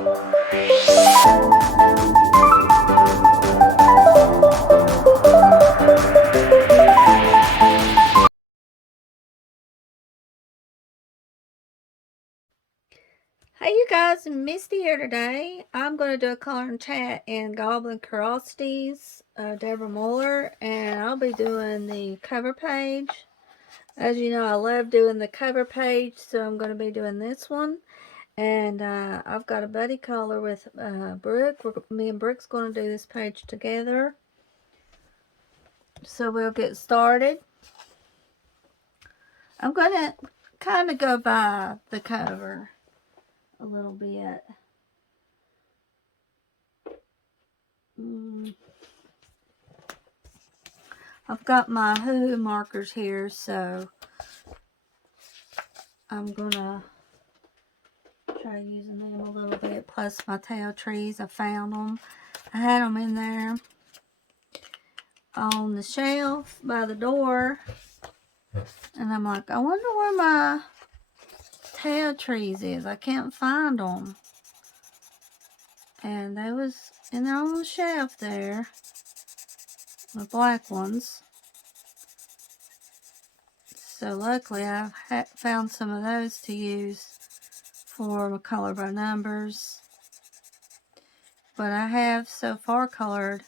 Hey you guys, Misty here today. I'm going to do a color and chat in Goblin Curiosities Deborah Muller, and I'll be doing the cover page. As you know, I love doing the cover page, so I'm going to be doing this one. And I've got a buddy color with Brooke. Me and Brooke's going to do this page together. So we'll get started. I'm going to kind of go by the cover a little bit. I've got my hoo-hoo markers here, so I'm gonna try using them a little bit, plus my tail trees. I found them. I had them in there on the shelf by the door, and I'm like, I wonder where my tail trees is. I can't find them. And they was in there on the shelf there, the black ones. So luckily I found some of those to use for color by numbers. But I have so far colored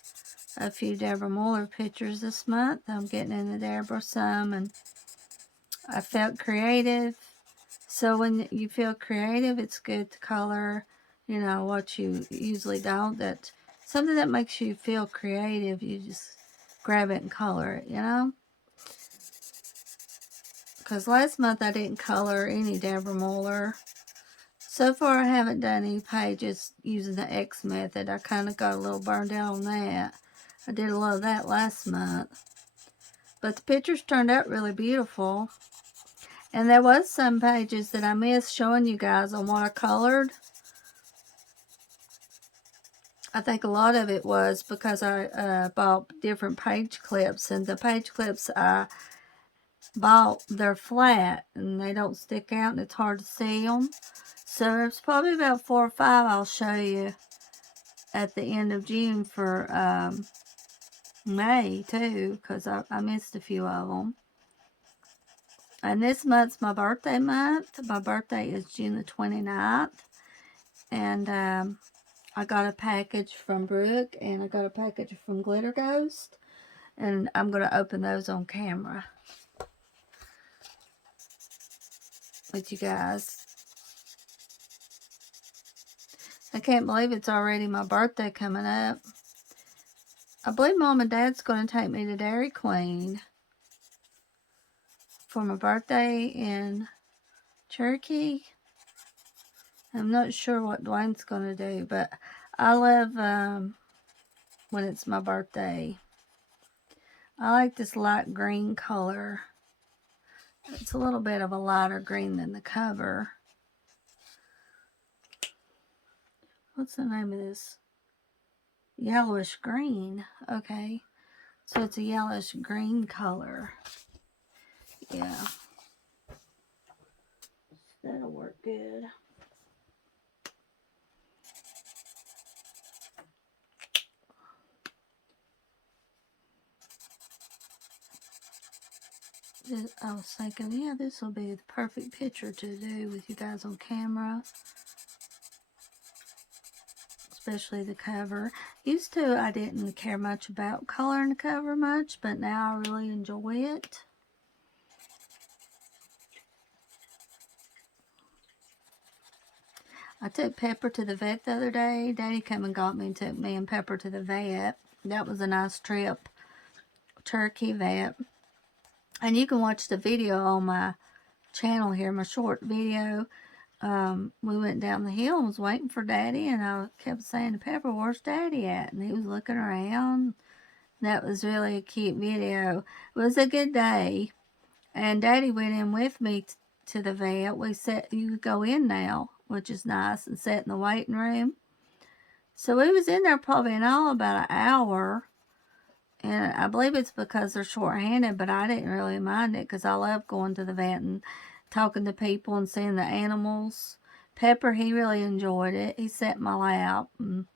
a few Deborah Muller pictures this month. I'm getting into Deborah some, and I felt creative. So when you feel creative, it's good to color, you know, what you usually don't. That something that makes you feel creative, you just grab it and color it, you know. Because last month I didn't color any Deborah Muller. So far I haven't done any pages using the X method. I kind of got a little burned out on that. I did a lot of that last month. But the pictures turned out really beautiful. And there was some pages that I missed showing you guys on what I colored. I think a lot of it was because I bought different page clips. And the page clips I bought, they're flat and they don't stick out and it's hard to see them. So there's probably about 4 or 5 I'll show you at the end of June for May too, because I missed a few of them. And this month's my birthday month. My birthday is June the 29th. And I got a package from Brooke and I got a package from Glitter Ghost. And I'm going to open those on camera with you guys. I can't believe it's already my birthday coming up. I believe Mom and Dad's going to take me to Dairy Queen for my birthday in Cherokee. I'm not sure what Dwayne's going to do, but I love when it's my birthday. I like this light green color. It's a little bit of a lighter green than the cover. What's the name of this? Yellowish green. Okay. So it's a yellowish green color. Yeah. That'll work good. I was thinking, yeah, this will be the perfect picture to do with you guys on camera. Especially the cover. Used to, I didn't care much about coloring the cover much, but now I really enjoy it. I took Pepper to the vet the other day. Daddy came and got me and took me and Pepper to the vet. That was a nice trip. Turkey vet. And you can watch the video on my channel here, my short video. We went down the hill and was waiting for Daddy, and I kept saying to Pepper, where's Daddy at? And he was looking around. That was really a cute video. It was a good day. And Daddy went in with me to the vet. We said you could go in now, which is nice, and sat in the waiting room. So we was in there probably in all about an hour. And I believe it's because they're short-handed, but I didn't really mind it because I love going to the vet and talking to people and seeing the animals. Pepper, he really enjoyed it. He sat in my lap. And,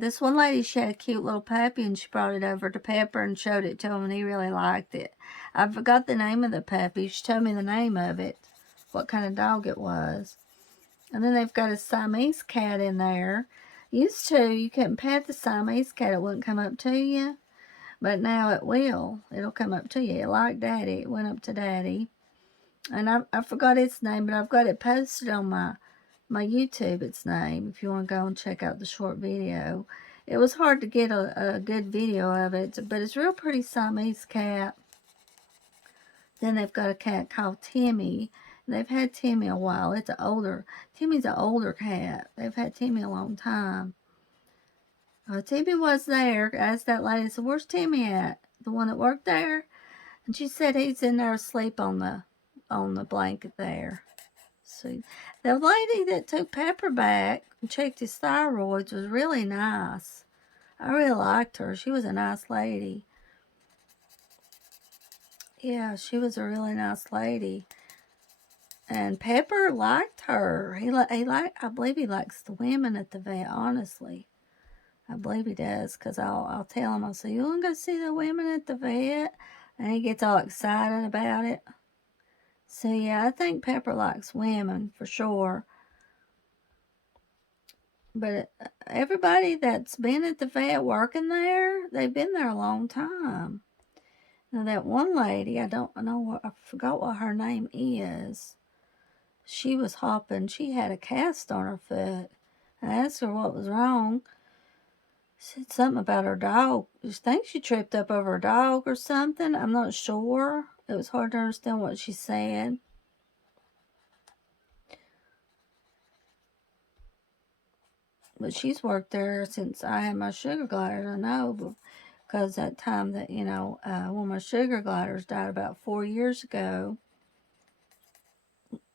this one lady, she had a cute little puppy, and she brought it over to Pepper and showed it to him, and he really liked it. I forgot the name of the puppy. She told me the name of it, what kind of dog it was. And then they've got a Siamese cat in there. Used to, you couldn't pet the Siamese cat. It wouldn't come up to you. But now it will. It'll come up to you. It liked Daddy. It went up to Daddy. And I forgot its name, but I've got it posted on my YouTube, its name, if you want to go and check out the short video. It was hard to get a good video of it, but it's a real pretty Siamese cat. Then they've got a cat called Timmy. They've had Timmy a while. Timmy's an older cat. They've had Timmy a long time. Timmy was there. I asked that lady, so where's Timmy at? The one that worked there? And she said he's in there asleep on the blanket there. So the lady that took Pepper back and checked his thyroids was really nice. I really liked her. She was a nice lady. Yeah, she was a really nice lady. And Pepper liked her. I believe he likes the women at the vet, honestly. I believe he does, because I'll tell him, I'll say, you want to go see the women at the vet? And he gets all excited about it. So, yeah, I think Pepper likes women, for sure. But everybody that's been at the vet working there, they've been there a long time. Now, that one lady, I forgot what her name is. She was hopping. She had a cast on her foot. I asked her what was wrong. She said something about her dog. I think she tripped up over her dog or something. I'm not sure. It was hard to understand what she said. But she's worked there since I had my sugar glider. I know, because that time that, one of my sugar gliders died about 4 years ago.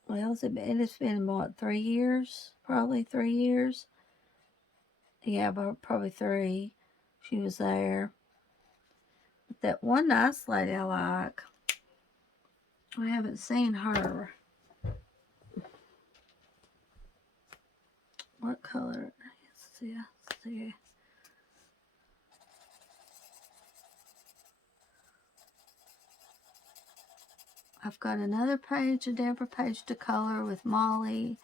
Well, it's been, what, 3 years? Probably 3 years. Yeah, but probably 3. She was there. But that one nice lady I like, I haven't seen her. What color? Let's see. I've got another page, a Deborah page to color with Molly,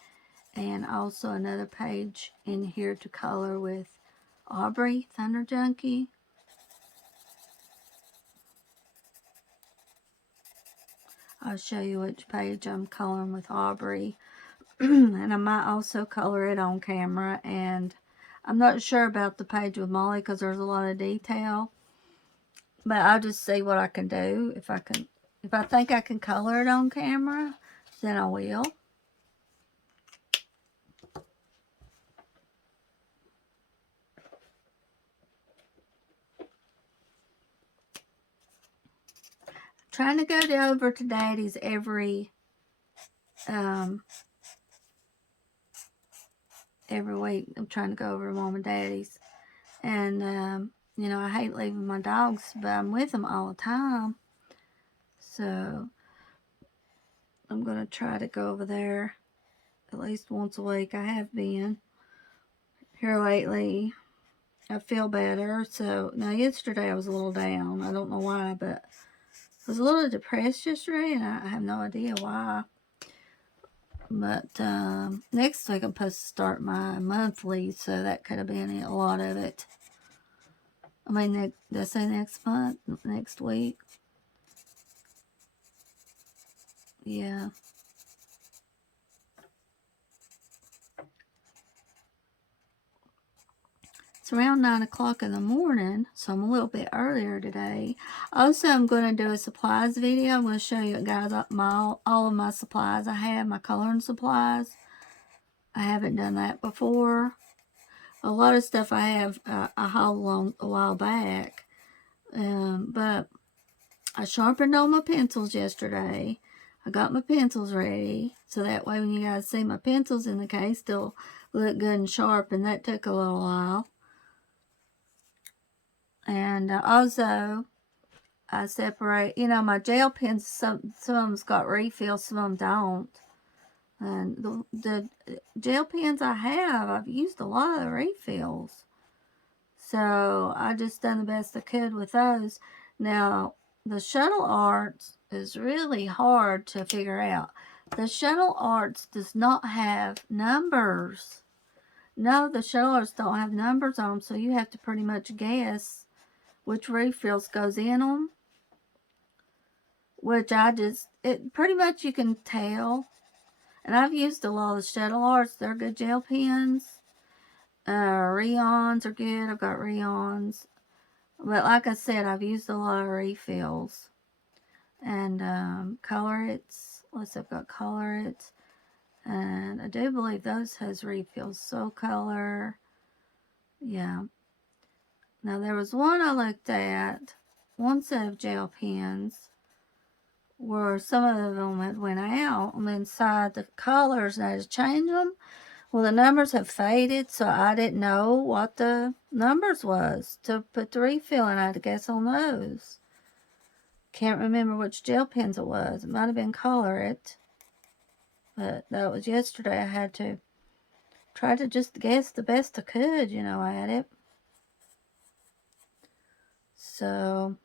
and also another page in here to color with Aubrey, Thunder Junkie. I'll show you which page I'm coloring with Aubrey. And I might also color it on camera. And I'm not sure about the page with Molly because there's a lot of detail. But I'll just see what I can do. If I think I can color it on camera, then I will. Trying to go over to Daddy's every week. I'm trying to go over to Mom and Daddy's. And, I hate leaving my dogs, but I'm with them all the time. So, I'm going to try to go over there at least once a week. I have been here lately. I feel better. So, now yesterday I was a little down. I don't know why, but I was a little depressed yesterday, and I have no idea why. But next week I'm supposed to start my monthly, so that could have been a lot of it. I mean, did I say next month? Next week? Yeah. It's around 9 o'clock in the morning, so I'm a little bit earlier today. Also, I'm going to do a supplies video. I'm going to show you guys all of my supplies I have, my coloring supplies. I haven't done that before. A lot of stuff I have I hauled a while back. But I sharpened all my pencils yesterday. I got my pencils ready, so that way when you guys see my pencils in the case, they'll look good and sharp, and that took a little while. And also, I separate, my gel pens, some of them's got refills, some of them don't. And the gel pens I have, I've used a lot of the refills. So I just done the best I could with those. Now, the shuttle arts is really hard to figure out. The shuttle arts does not have numbers. No, the shuttle arts don't have numbers on them, so you have to pretty much guess which refills goes in them. Which it pretty much you can tell. And I've used a lot of the shuttle arts. They're good gel pens. Rayons are good. I've got rayons. But like I said, I've used a lot of refills. And Color-Its. Let's see, I've got Color-Its. And I do believe those has refills. So Color. Yeah. Now there was one I looked at. One set of gel pens where some of them had went out. And inside the colors, and I had to change them. Well, the numbers have faded, so I didn't know what the numbers was to put the refill in. I had to guess on those. Can't remember which gel pens it was. It might have been Color-It. But that was yesterday. I had to try to just guess the best I could, at it. So,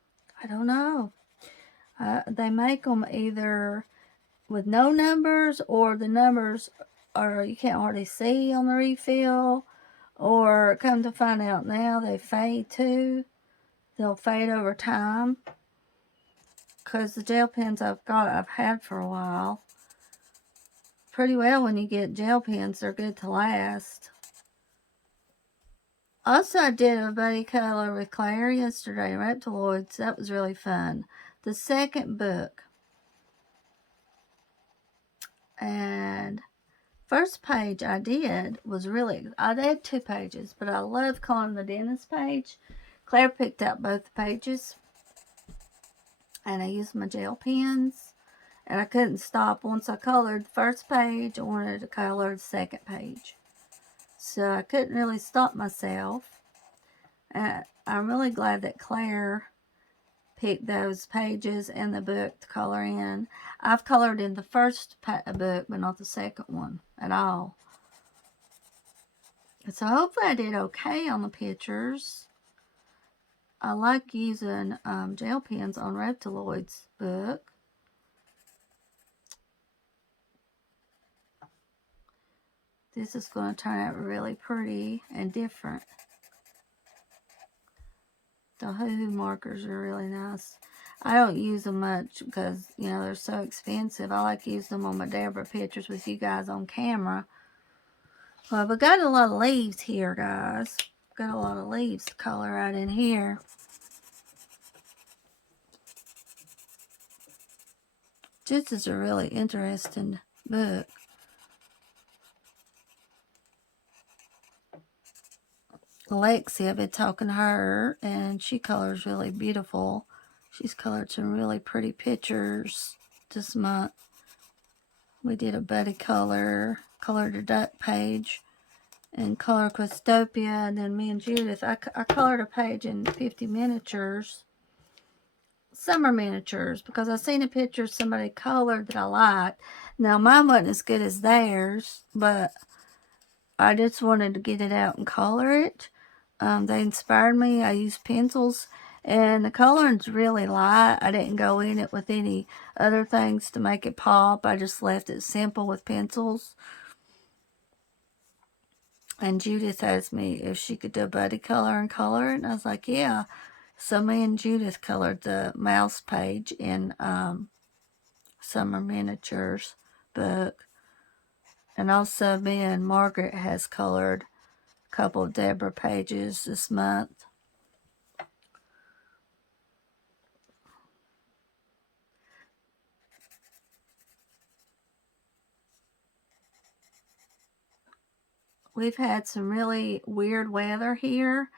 I don't know. They make them either with no numbers, or the numbers are you can't hardly see on the refill, or come to find out now they fade too. They'll fade over time, because the gel pens I've had for a while. Pretty well, when you get gel pens, they're good to last. Also, I did a buddy color with Claire yesterday, Reptiloids. That was really fun. The second book. And first page I did was I did 2 pages, but I love coloring the dentist page. Claire picked out both the pages, and I used my gel pens, and I couldn't stop. Once I colored the first page, I wanted to color the second page. So I couldn't really stop myself. I'm really glad that Claire picked those pages and the book to color in. I've colored in the first book, but not the second one at all. So hopefully I did okay on the pictures. I like using gel pens on Reptiloids book. This is going to turn out really pretty and different. The Hoo-Hoo markers are really nice. I don't use them much because, they're so expensive. I like using them on my Deborah pictures with you guys on camera. Well, we got a lot of leaves here, guys. Got a lot of leaves to color out in here. This is a really interesting book. Lexi, I've been talking to her, and she colors really beautiful. She's colored some really pretty pictures this month. We did a buddy colored a duck page, and color Questopia, and then me and Judith, I colored a page in 50 miniatures, summer miniatures, because I seen a picture somebody colored that I liked. Now mine wasn't as good as theirs, but I just wanted to get it out and color it. They inspired me. I used pencils, and the coloring's really light. I didn't go in it with any other things to make it pop. I just left it simple with pencils. And Judith asked me if she could do a buddy color and color it, and I was like, yeah. So me and Judith colored the mouse page in Summer Miniatures book. And also me and Margaret has colored a couple of Deborah pages this month. We've had some really weird weather here.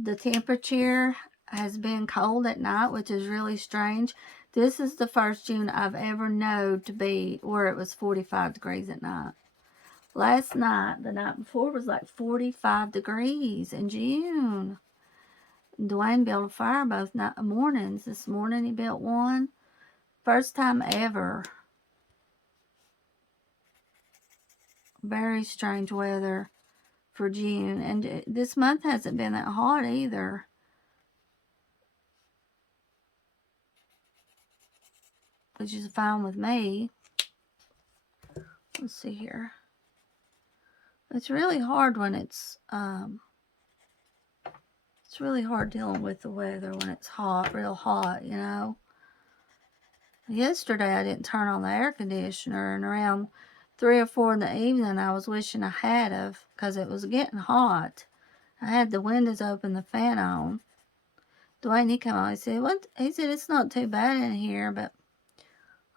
The temperature has been cold at night, which is really strange. This is the first June I've ever known to be where it was 45 degrees at night. Last night, the night before, was like 45 degrees in June. Dwayne built a fire both mornings. This morning he built one. First time ever. Very strange weather for June. And this month hasn't been that hot either. Which is fine with me. Let's see here. It's really hard when it's really hard dealing with the weather when it's hot, real hot, you know. Yesterday I didn't turn on the air conditioner, and around 3 or 4 in the evening I was wishing I had of, because it was getting hot. I had the windows open, the fan on. Dwayne, he came on, he said, "What?" He said, "It's not too bad in here," but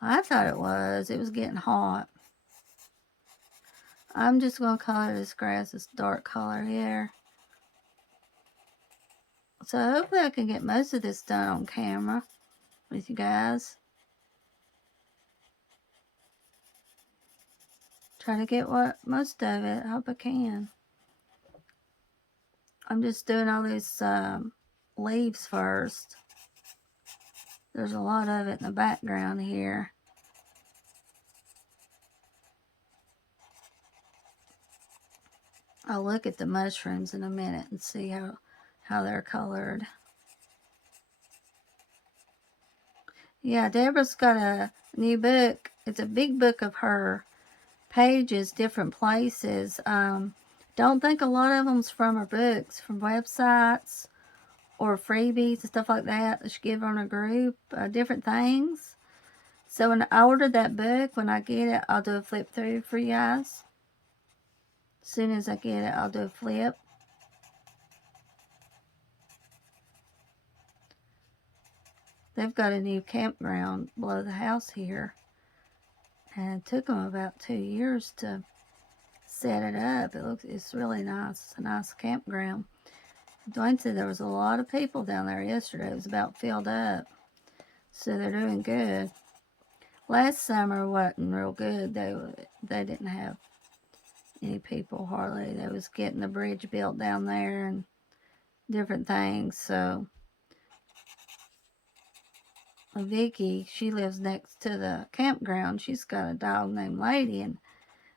I thought it was. It was getting hot. I'm just going to color this grass this dark color here. So hopefully I can get most of this done on camera with you guys. Try to get most of it. I hope I can. I'm just doing all these leaves first. There's a lot of it in the background here. I'll look at the mushrooms in a minute and see how they're colored. Yeah, Deborah's got a new book. It's a big book of her pages, different places. Don't think a lot of them's from her books, from websites or freebies and stuff like that she give on her group, different things. So when I order that book, when I get it, I'll do a flip through for you guys. As soon as I get it, I'll do a flip. They've got a new campground below the house here. And it took them about 2 years to set it up. It's really nice. It's a nice campground. Dwayne said there was a lot of people down there yesterday. It was about filled up. So they're doing good. Last summer wasn't real good. They didn't have any people hardly. They was getting the bridge built down there and different things. So Vicky, she lives next to the campground. She's got a dog named Lady, and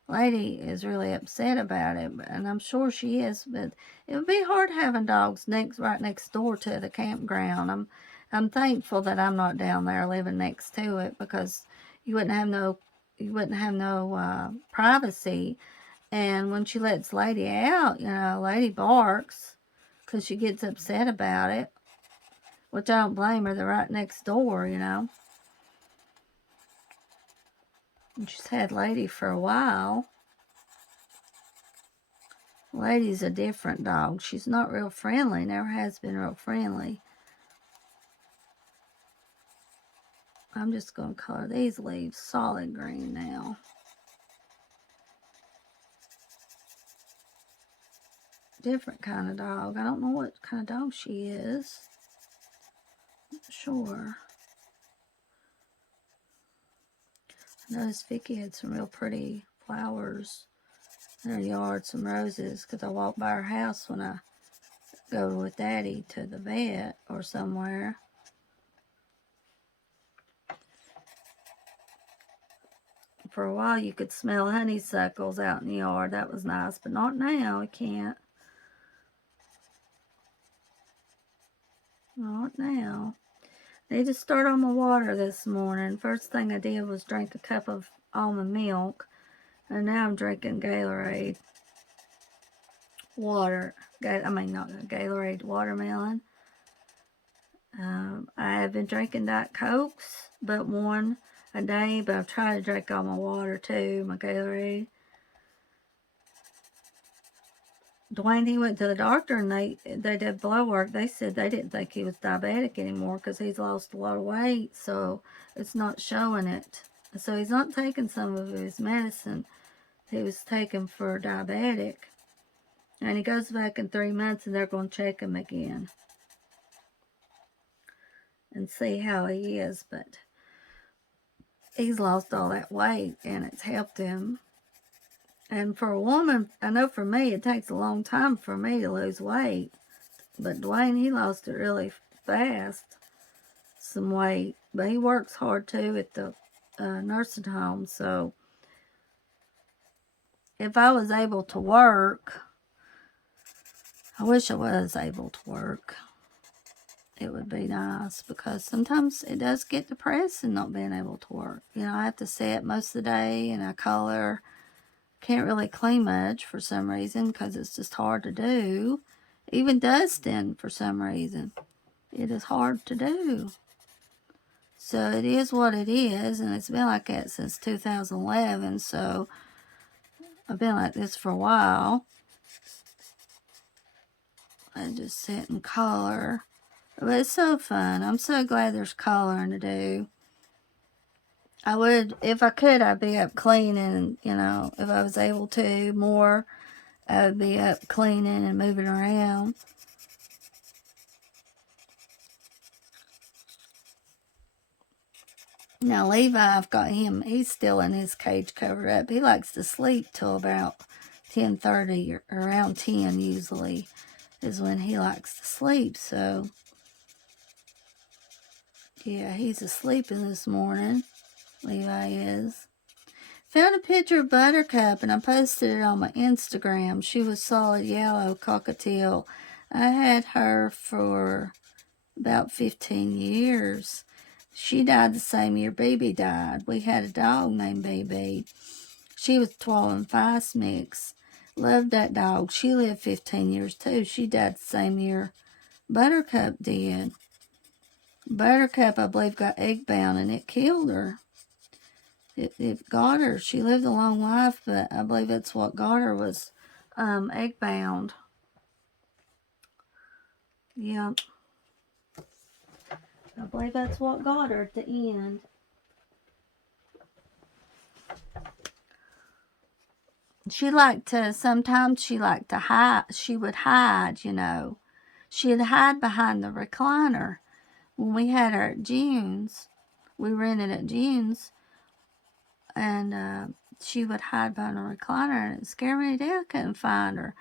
Lady is really upset about it, and I'm sure she is. But it would be hard having dogs right next door to the campground. I'm thankful that I'm not down there living next to it, because you wouldn't have no privacy. And when she lets Lady out, you know, Lady barks because she gets upset about it, which I don't blame her. They're right next door, you know. And she's had Lady for a while. Lady's a different dog. She's not real friendly. Never has been real friendly. I'm just going to color these leaves solid green now. Different kind of dog. I don't know what kind of dog she is. Not sure. I noticed Vicky had some real pretty flowers in her yard, some roses, because I walk by her house when I go with Daddy to the vet or somewhere. For a while you could smell honeysuckles out in the yard. That was nice, but not now. We can't. Not now. Need to start on my water this morning. First thing I did was drink a cup of almond milk, and now I'm drinking Gatorade water. Not Gatorade, watermelon. I have been drinking Diet Cokes, but one a day, but I've tried to drink all my water too, my Gatorade. Dwayne, he went to the doctor and they did blood work. They said they didn't think he was diabetic anymore because he's lost a lot of weight, so it's not showing it. So he's not taking some of his medicine he was taking for diabetic. And he goes back in 3 months and they're going to check him again and see how he is. But he's lost all that weight and it's helped him. And for a woman, I know for me, it takes a long time for me to lose weight. But Dwayne, he lost it really fast, some weight. But he works hard too at the nursing home. So if I was able to work, I wish I was able to work. It would be nice, because sometimes it does get depressing not being able to work. You know, I have to sit most of the day and I color. Can't really clean much for some reason because it's just hard to do. Even dusting for some reason. It is hard to do. So it is what it is, and it's been like that since 2011, so I've been like this for a while. I just sit and color. But it's so fun. I'm so glad there's coloring to do. I would, if I could, I'd be up cleaning, you know, if I was able to more, I would be up cleaning and moving around. Now, Levi, I've got him, he's still in his cage covered up. He likes to sleep till about 10:30, or around 10 usually is when he likes to sleep. So, yeah, he's asleep this morning. Levi is. Found a picture of Buttercup and I posted it on my Instagram. She was solid yellow cockatiel. I had her for about 15 years. She died the same year BB died. We had a dog named BB. She was 12 and 5 mix. Loved that dog. She lived 15 years too. She died the same year Buttercup did. Buttercup, I believe, got egg bound and it killed her. It got her. She lived a long life, but I believe that's what got her was egg bound. Yep. I believe that's what got her at the end. She liked to, sometimes she liked to hide. She would hide, you know. She'd hide behind the recliner. When we had her at June's, we rented at June's, and she would hide behind the recliner, and it scared me to death. I couldn't find her.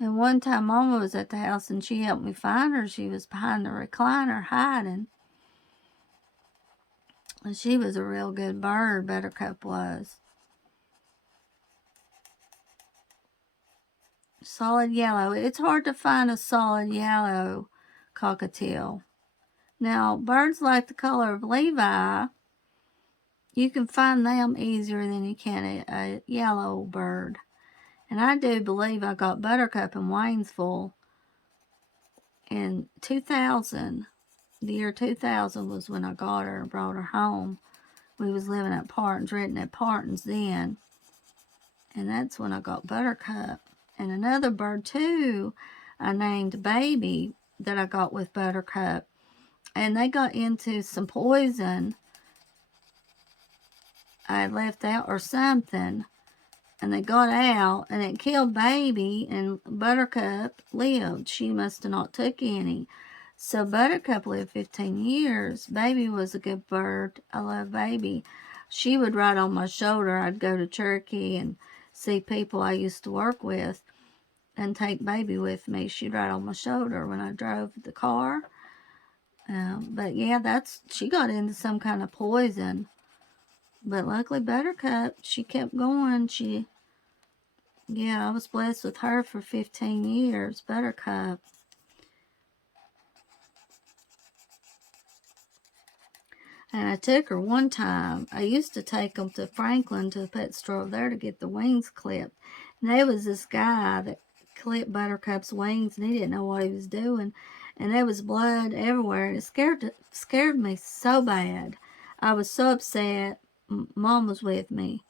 And one time Mama was at the house and she helped me find her. She was behind the recliner hiding. And she was a real good bird, Buttercup was. Solid yellow. It's hard to find a solid yellow cockatiel. Now, birds like the color of Levi, you can find them easier than you can a yellow bird. And I do believe I got Buttercup in Waynesville in 2000. The year 2000 was when I got her and brought her home. We was living at Parton's, renting at Parton's then. And that's when I got Buttercup. And another bird, too, I named Baby that I got with Buttercup. And they got into some poison I had left out or something. And they got out, and it killed Baby, and Buttercup lived. She must have not took any. So Buttercup lived 15 years. Baby was a good bird. I love Baby. She would ride on my shoulder. I'd go to Cherokee and see people I used to work with and take Baby with me. She'd ride on my shoulder when I drove the car. But yeah, she got into some kind of poison. But luckily Buttercup, she kept going. Yeah, I was blessed with her for 15 years, Buttercup. And I took her one time. I used to take them to Franklin, to the pet store over there, to get the wings clipped. And there was this guy that clipped Buttercup's wings, and he didn't know what he was doing. And there was blood everywhere, and it scared me so bad. I was so upset. Mom was with me.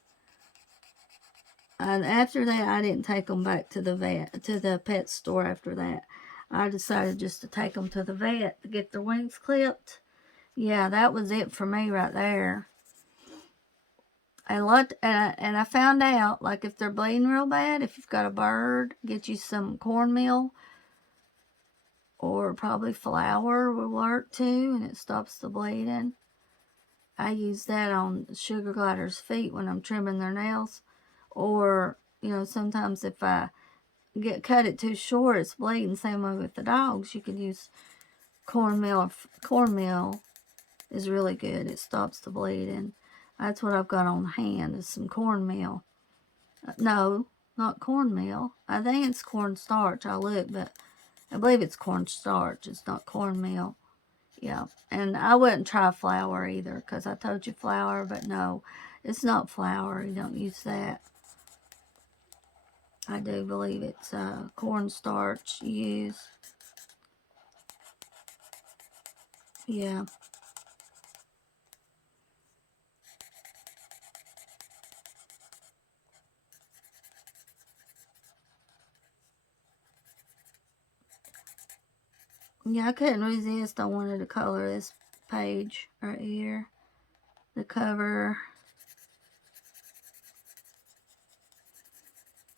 And after that, I didn't take them back to the pet store after that. I decided just to take them to the vet to get their wings clipped. Yeah, that was it for me right there. And I found out, like, if they're bleeding real bad, if you've got a bird, get you some cornmeal or probably flour will work too, and it stops the bleeding. I use that on sugar gliders' feet when I'm trimming their nails. Or, you know, sometimes if I cut it too short, it's bleeding. Same way with the dogs. You could use cornmeal. Cornmeal is really good. It stops the bleeding. That's what I've got on hand, is some cornmeal. No, not cornmeal. I think it's cornstarch. I'll look, but I believe it's cornstarch. It's not cornmeal. Yeah, and I wouldn't try flour either, because I told you flour, but no, it's not flour. You don't use that. I do believe it's cornstarch you use. Yeah. Yeah, I couldn't resist. I wanted to color this page right here. The cover.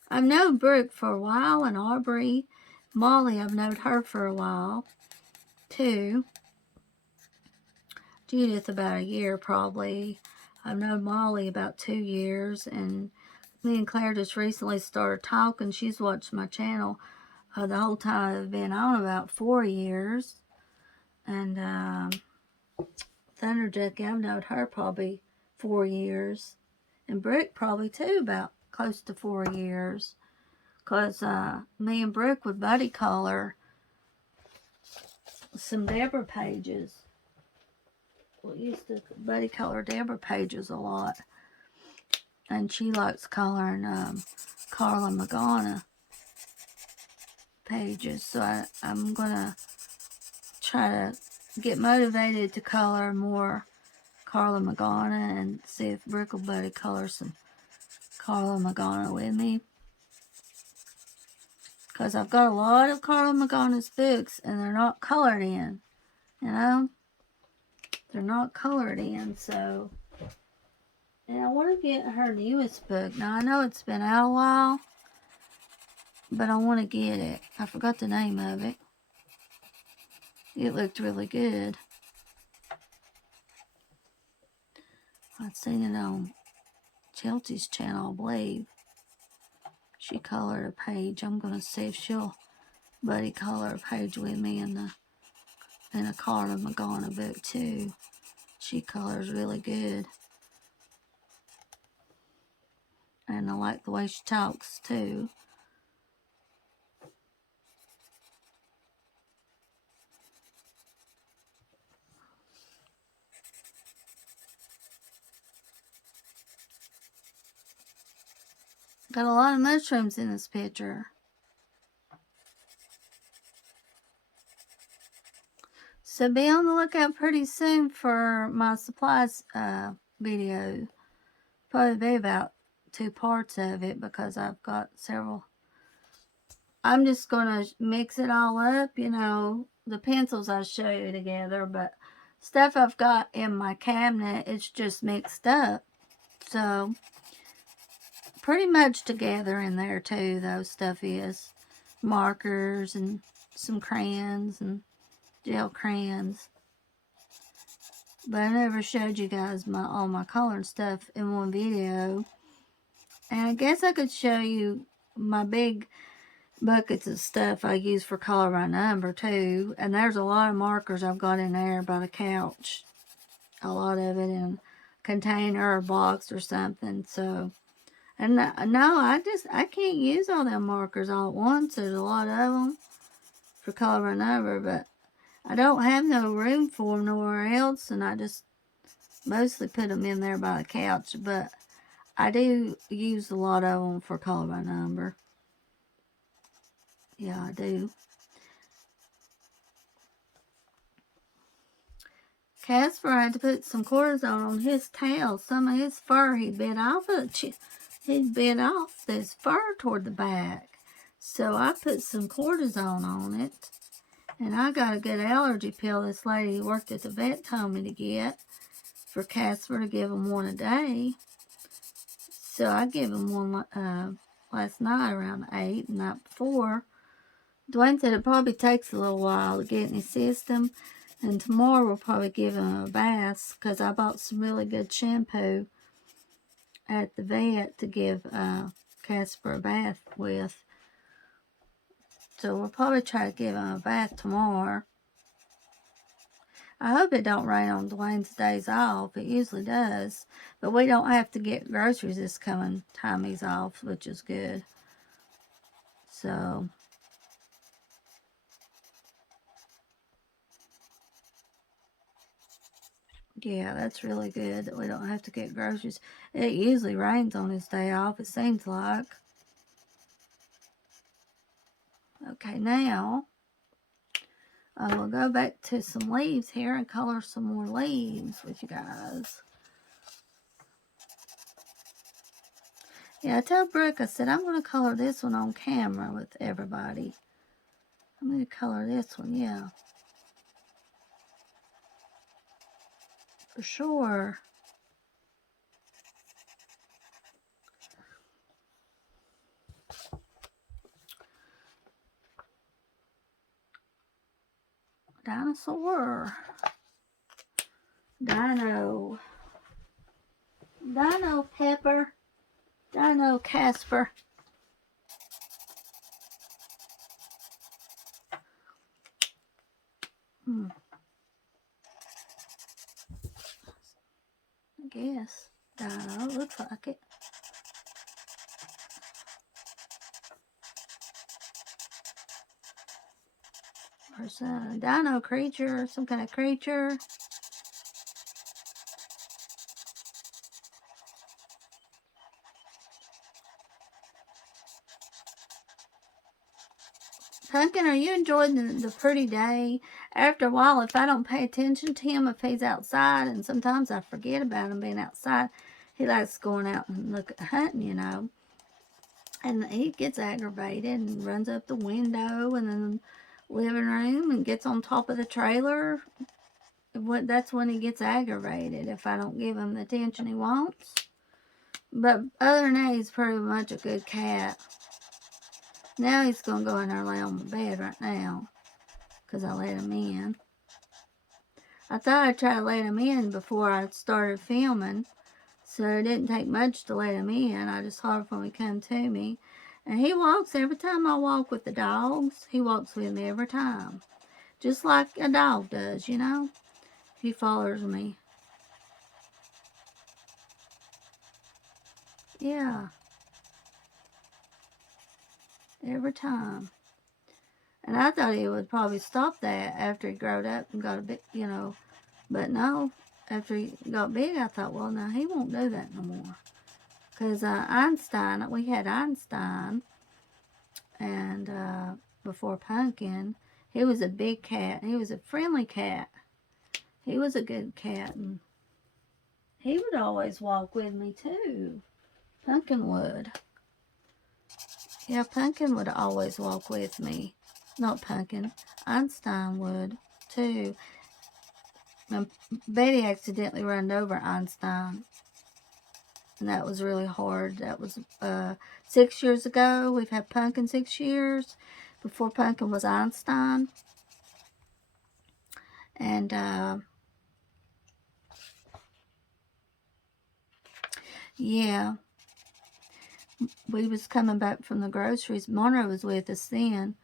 I've known Brooke for a while, and Aubrey. Molly, I've known her for a while, too. Judith about a year, probably. I've known Molly about 2 years, and me and Claire just recently started talking. She's watched my channel the whole time I've been on, about 4 years. And Thunderjack, I've known her probably 4 years. And Brooke probably too, about close to 4 years. Because me and Brooke would buddy color some Deborah pages. We used to buddy color Deborah pages a lot. And she likes coloring Carla Magana pages. So I'm going to try to get motivated to color more Carla Magana and see if Brooke will buddy color some Carla Magana with me. Because I've got a lot of Carla Magana's books and they're not colored in. You know? They're not colored in, so... And I want to get her newest book. Now, I know it's been out a while, but I want to get it. I forgot the name of it. It looked really good. I'd seen it on Chelsea's channel, I believe. She colored a page. I'm going to see if she'll buddy color a page with me in a Carla Magana book, too. She colors really good. And I like the way she talks, too. Got a lot of mushrooms in this picture. So be on the lookout pretty soon for my supplies video. Probably be about 2 parts of it because I've got several. I'm just going to mix it all up, you know. The pencils I'll show you together, but stuff I've got in my cabinet, it's just mixed up. So, pretty much together in there too, those stuff is. Markers and some crayons and gel crayons. But I never showed you guys all my coloring stuff in one video. And I guess I could show you my big buckets of stuff I use for color by number too. And there's a lot of markers I've got in there by the couch. A lot of it in a container or box or something. So, and no, I can't use all them markers all at once. There's a lot of them for color by number, but I don't have no room for them nowhere else, and I just mostly put them in there by the couch, but I do use a lot of them for color by number. Yeah, I do. Casper had to put some cortisone on his tail. Some of his fur he bit off this fur toward the back. So I put some cortisone on it. And I got a good allergy pill this lady who worked at the vet told me to get for Casper to give him one a day. So I gave him one last night around 8, the night before. Dwayne said it probably takes a little while to get in his system. And tomorrow we'll probably give him a bath because I bought some really good shampoo at the vet to give Casper a bath with. So we'll probably try to give him a bath tomorrow. I hope it don't rain on Dwayne's days off. It usually does. But we don't have to get groceries this coming time he's off, which is good. So, yeah, that's really good that we don't have to get groceries. It usually rains on his day off, it seems like. Okay, now I will go back to some leaves here and color some more leaves with you guys. Yeah, I told Brooke, I said, I'm going to color this one on camera with everybody. I'm going to color this one, yeah. For sure. Dinosaur. Dino. Dino Pepper. Dino Casper. I guess. Dino. Looks like it. Or some dino creature. Some kind of creature. Pumpkin, are you enjoying the pretty day? After a while, if I don't pay attention to him, if he's outside, and sometimes I forget about him being outside, he likes going out and look at hunting, you know. And he gets aggravated and runs up the window and then the living room and gets on top of the trailer. That's when he gets aggravated, if I don't give him the attention he wants. But other than that, he's pretty much a good cat. Now he's going to go in there and lay on the bed right now, because I let him in. I thought I'd try to let him in before I started filming, so it didn't take much to let him in. I just hollered when he come to me. And he walks every time I walk with the dogs. He walks with me every time. Just like a dog does, you know. He follows me. Yeah. Every time. And I thought he would probably stop that after he growed up and got a bit, you know. But no, after he got big, I thought, well, now he won't do that no more. Because Einstein, we had Einstein, and before Pumpkin, he was a big cat. He was a friendly cat. He was a good cat, and he would always walk with me too. Pumpkin would. Yeah, Pumpkin would always walk with me. Not Pumpkin. Einstein would too. And Betty accidentally ran over Einstein. And that was really hard. That was 6 years ago. We've had Pumpkin 6 years. Before Pumpkin was Einstein. And yeah, we was coming back from the groceries. Monroe was with us then,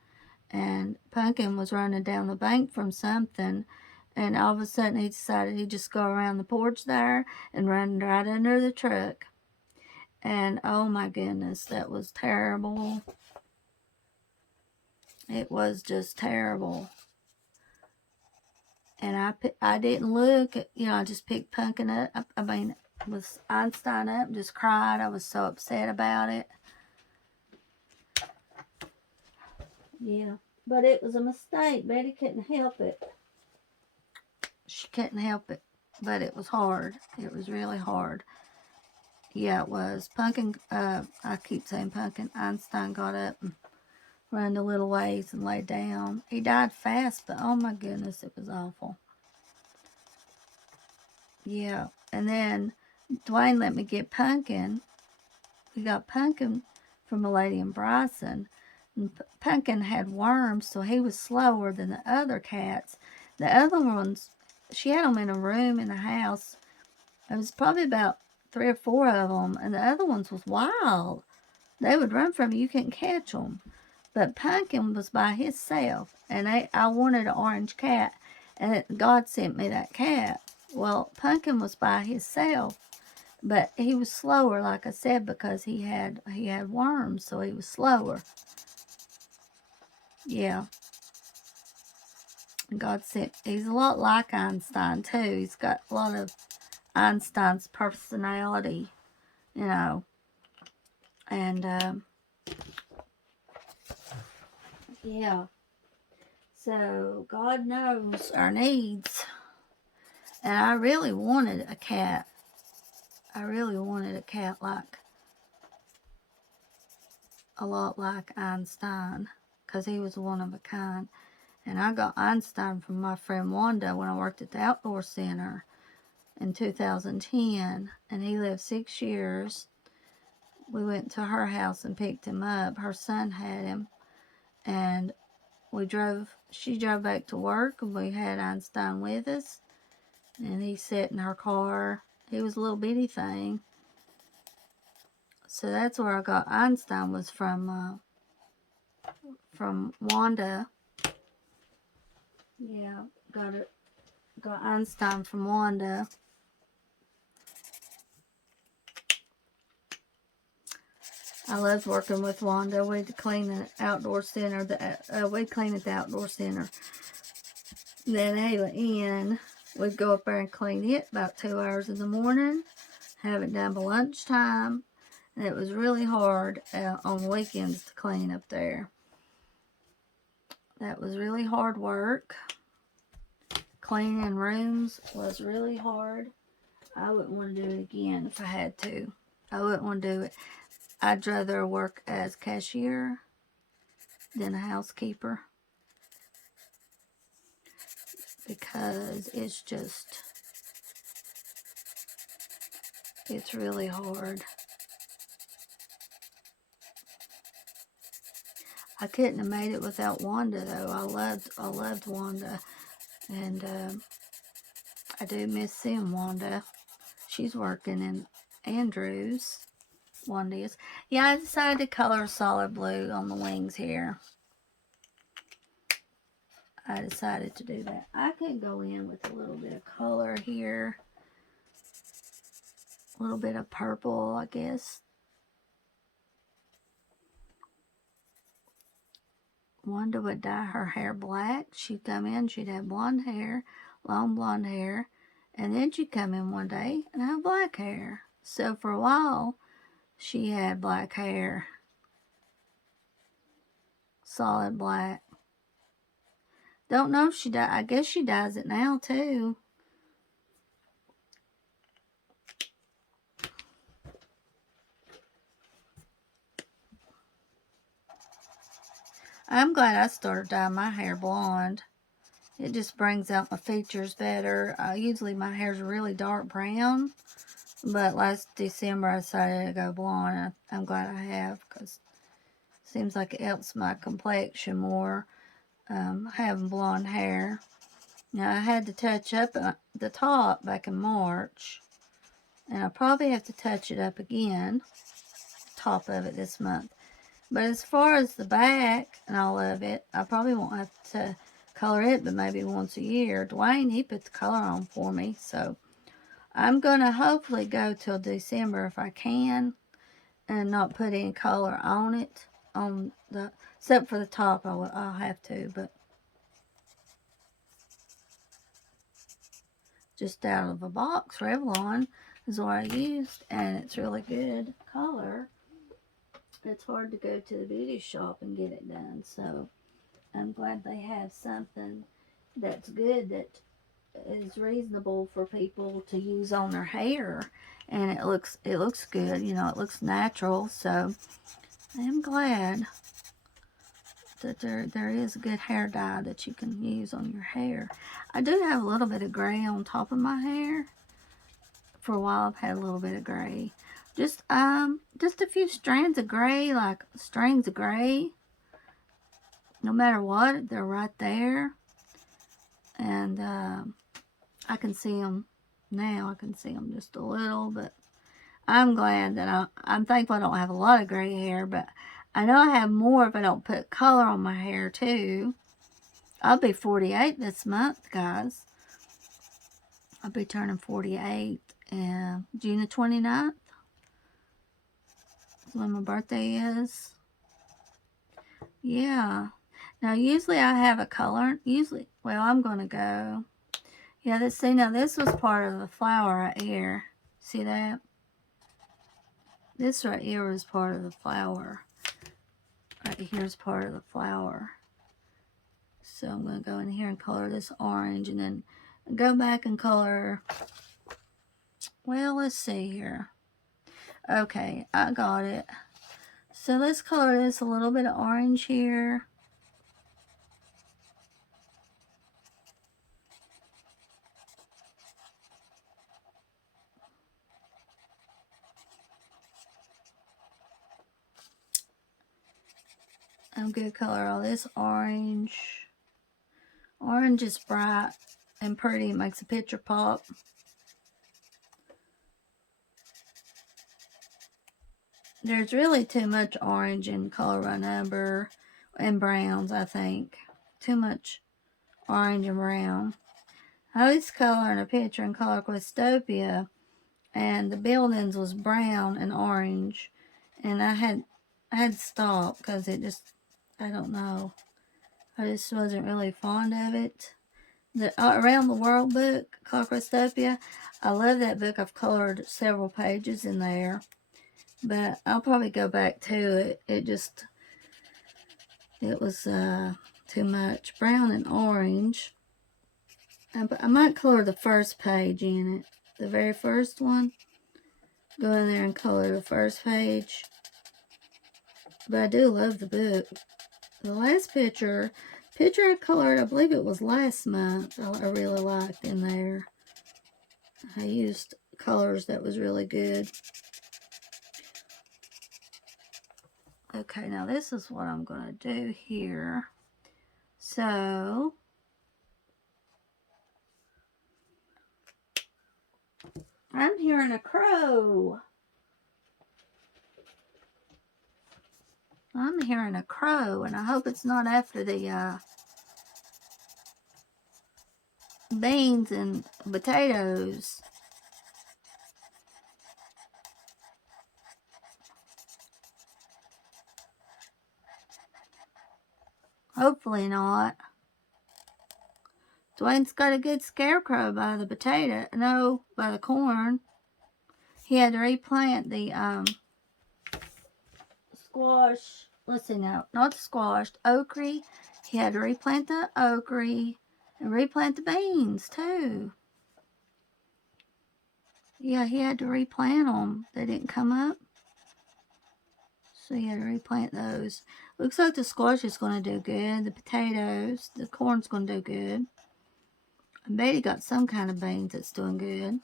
and Pumpkin was running down the bank from something, and all of a sudden he decided he'd just go around the porch there and run right under the truck. And oh my goodness, that was terrible. It was just terrible. And I didn't look, you know, I just picked Pumpkin up. I mean, was Einstein up and just cried. I was so upset about it. Yeah, but it was a mistake. Betty couldn't help it. She couldn't help it, but it was hard. It was really hard. Yeah, it was. Pumpkin, I keep saying Pumpkin, Einstein got up and ran a little ways and laid down. He died fast, but oh my goodness, it was awful. Yeah, and then Dwayne let me get Pumpkin. We got Pumpkin from a lady in Bryson. And Pumpkin had worms, so he was slower than the other cats. The other ones, she had them in a room in the house. It was probably about 3 or 4 of them, and the other ones was wild. They would run from you. You couldn't catch them. But Pumpkin was by himself, and I wanted an orange cat, and God sent me that cat. Well, Pumpkin was by himself, but he was slower, like I said, because he had worms, so he was slower. Yeah. God sent, he's a lot like Einstein too. He's got a lot of Einstein's personality, you know. And, yeah. So, God knows our needs. And I really wanted a cat. I really wanted a cat like, a lot like Einstein. Because he was one of a kind. And I got Einstein from my friend Wanda when I worked at the Outdoor Center in 2010. And he lived 6 years. We went to her house and picked him up. Her son had him. And she drove back to work, and we had Einstein with us. And he sat in her car. He was a little bitty thing. So that's where I got Einstein, was from Wanda. Yeah, got Einstein from Wanda. I loved working with Wanda. We'd clean the outdoor center. We'd clean at the outdoor center. Then Ayla in, we'd go up there and clean it about 2 hours in the morning. Have it done by lunchtime. And it was really hard on weekends to clean up there. That was really hard work. Cleaning rooms was really hard. I wouldn't want to do it again if I had to. I wouldn't want to do it. I'd rather work as cashier than a housekeeper. Because it's really hard. I couldn't have made it without Wanda, though. I loved Wanda. And I do miss seeing Wanda. She's working in Andrews. Wanda is. Yeah, I decided to color solid blue on the wings here. I decided to do that. I could go in with a little bit of color here. A little bit of purple, I guess. Wanda would dye her hair black. She'd come in, she'd have blonde hair, long blonde hair. And then she'd come in one day and have black hair. So for a while, she had black hair. Solid black. Don't know if she dyes. I guess she dyes it now too. I'm glad I started dyeing my hair blonde. It just brings out my features better. Usually my hair's really dark brown. But last December I decided to go blonde. I'm glad I have, because it seems like it helps my complexion more, having blonde hair. Now I had to touch up the top back in March. And I'll probably have to touch it up again. Top of it this month. But as far as the back and all of it, I probably won't have to color it, but maybe once a year. Dwayne, he put the color on for me, so I'm going to hopefully go till December if I can and not put any color on it, except for the top. I'll have to, but just out of a box, Revlon is what I used, and it's really good color. It's hard to go to the beauty shop and get it done, so I'm glad they have something that's good, that is reasonable for people to use on their hair, and it looks good, you know, it looks natural. So I'm glad that there is a good hair dye that you can use on your hair. I do have a little bit of gray on top of my hair. For a while I've had a little bit of gray. Just a few strands of gray, like strings of gray. No matter what, they're right there. And I can see them now. I can see them just a little, but I'm glad that I'm thankful I don't have a lot of gray hair, but I know I have more if I don't put color on my hair too. I'll be 48 this month, guys. I'll be turning 48 June the 29th. That's when my birthday is. Yeah. Now, usually I have a color. Usually, well, I'm going to go. Yeah, see, now this was part of the flower right here. See that? This right here was part of the flower. Right here's part of the flower. So I'm going to go in here and color this orange and then go back and color. Well, let's see here. Okay, I got it. So let's color this a little bit of orange here. I'm going to color all this orange. Orange is bright and pretty. It makes a picture pop. There's really too much orange in color by number and browns, I think. Too much orange and brown. I was coloring a picture in Color Questopia, and the buildings was brown and orange, and I had to stop because it just, I don't know. I just wasn't really fond of it. The Around the World book, Color Questopia, I love that book. I've colored several pages in there. But I'll probably go back to it. It was too much. Brown and orange. I might color the first page in it. The very first one. Go in there and color the first page. But I do love the book. The last picture I colored, I believe it was last month, I really liked in there. I used colors that was really good. Okay, now this is what I'm going to do here. So, I'm hearing a crow. I'm hearing a crow, and I hope it's not after the beans and potatoes. Hopefully not. Dwayne's got a good scarecrow by the potato. No, by the corn. He had to replant the squash. Let's see now. Not the squash. Okra. He had to replant the okra and replant the beans too. Yeah, he had to replant them. They didn't come up. So you had to replant those. Looks like the squash is going to do good. The potatoes, the corn's going to do good. I bet he got some kind of beans that's doing good.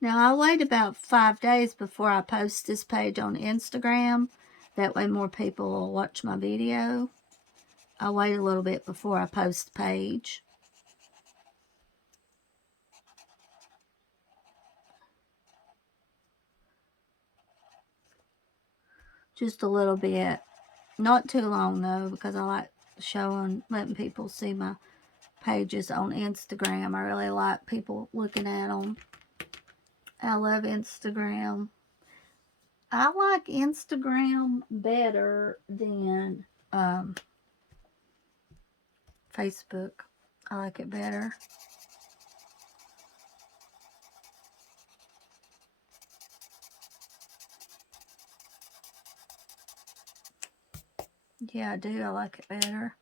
Now, I wait about 5 days before I post this page on Instagram. That way more people will watch my video. I wait a little bit before I post the page. Just a little bit. Not too long, though, because I like letting people see my pages on Instagram. I really like people looking at them. I love Instagram. I like Instagram better than Facebook. I like it better. Yeah, I do. I like it better.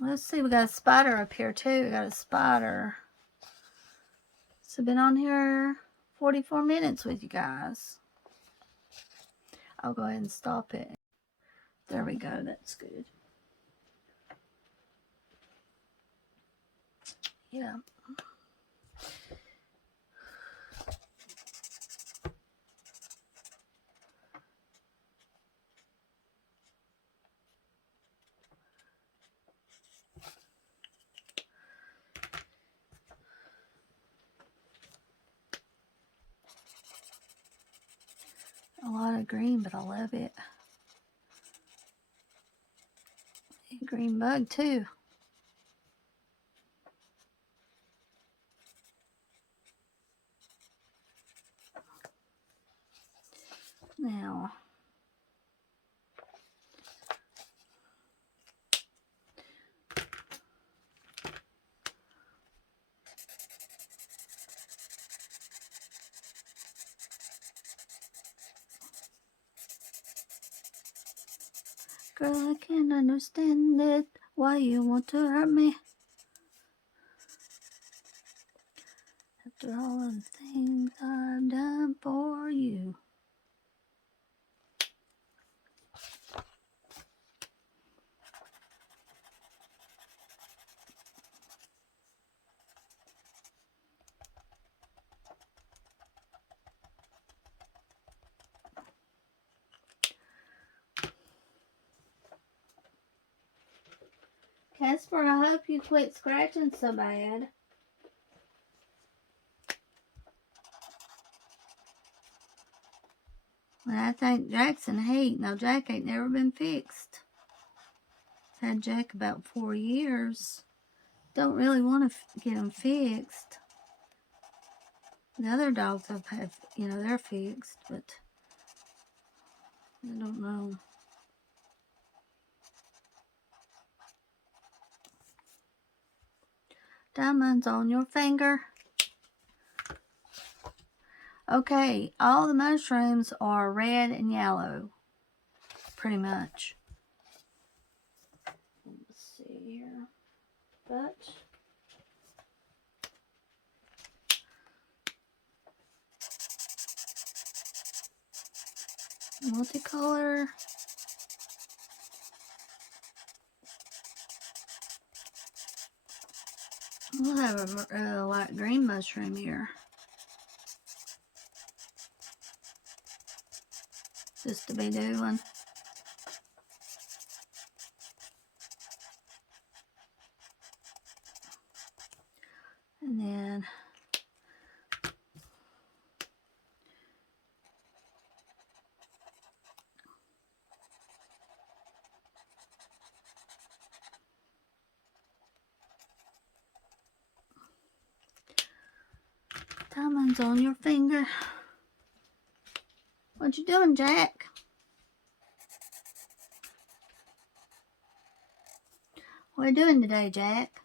Let's see. We got a spider up here, too. We got a spider. So, I've been on here 44 minutes with you guys. I'll go ahead and stop it. There we go. That's good. Yeah. A lot of green, but I love it. A green bug too. Now, girl, I can't understand it. Why you want to hurt me? After all the things I've done for you. Casper, I hope you quit scratching so bad. Well, I think Jack's in heat. Now, Jack ain't never been fixed. I've had Jack about 4 years. Don't really want to get him fixed. The other dogs I've had, you know, they're fixed, but I don't know. Diamonds on your finger. Okay, all the mushrooms are red and yellow, pretty much. Let's see here. But multicolor. We'll have a light green mushroom here. Just to be doing. And then diamonds on your finger. What you doing, Jack? What are you doing today, Jack?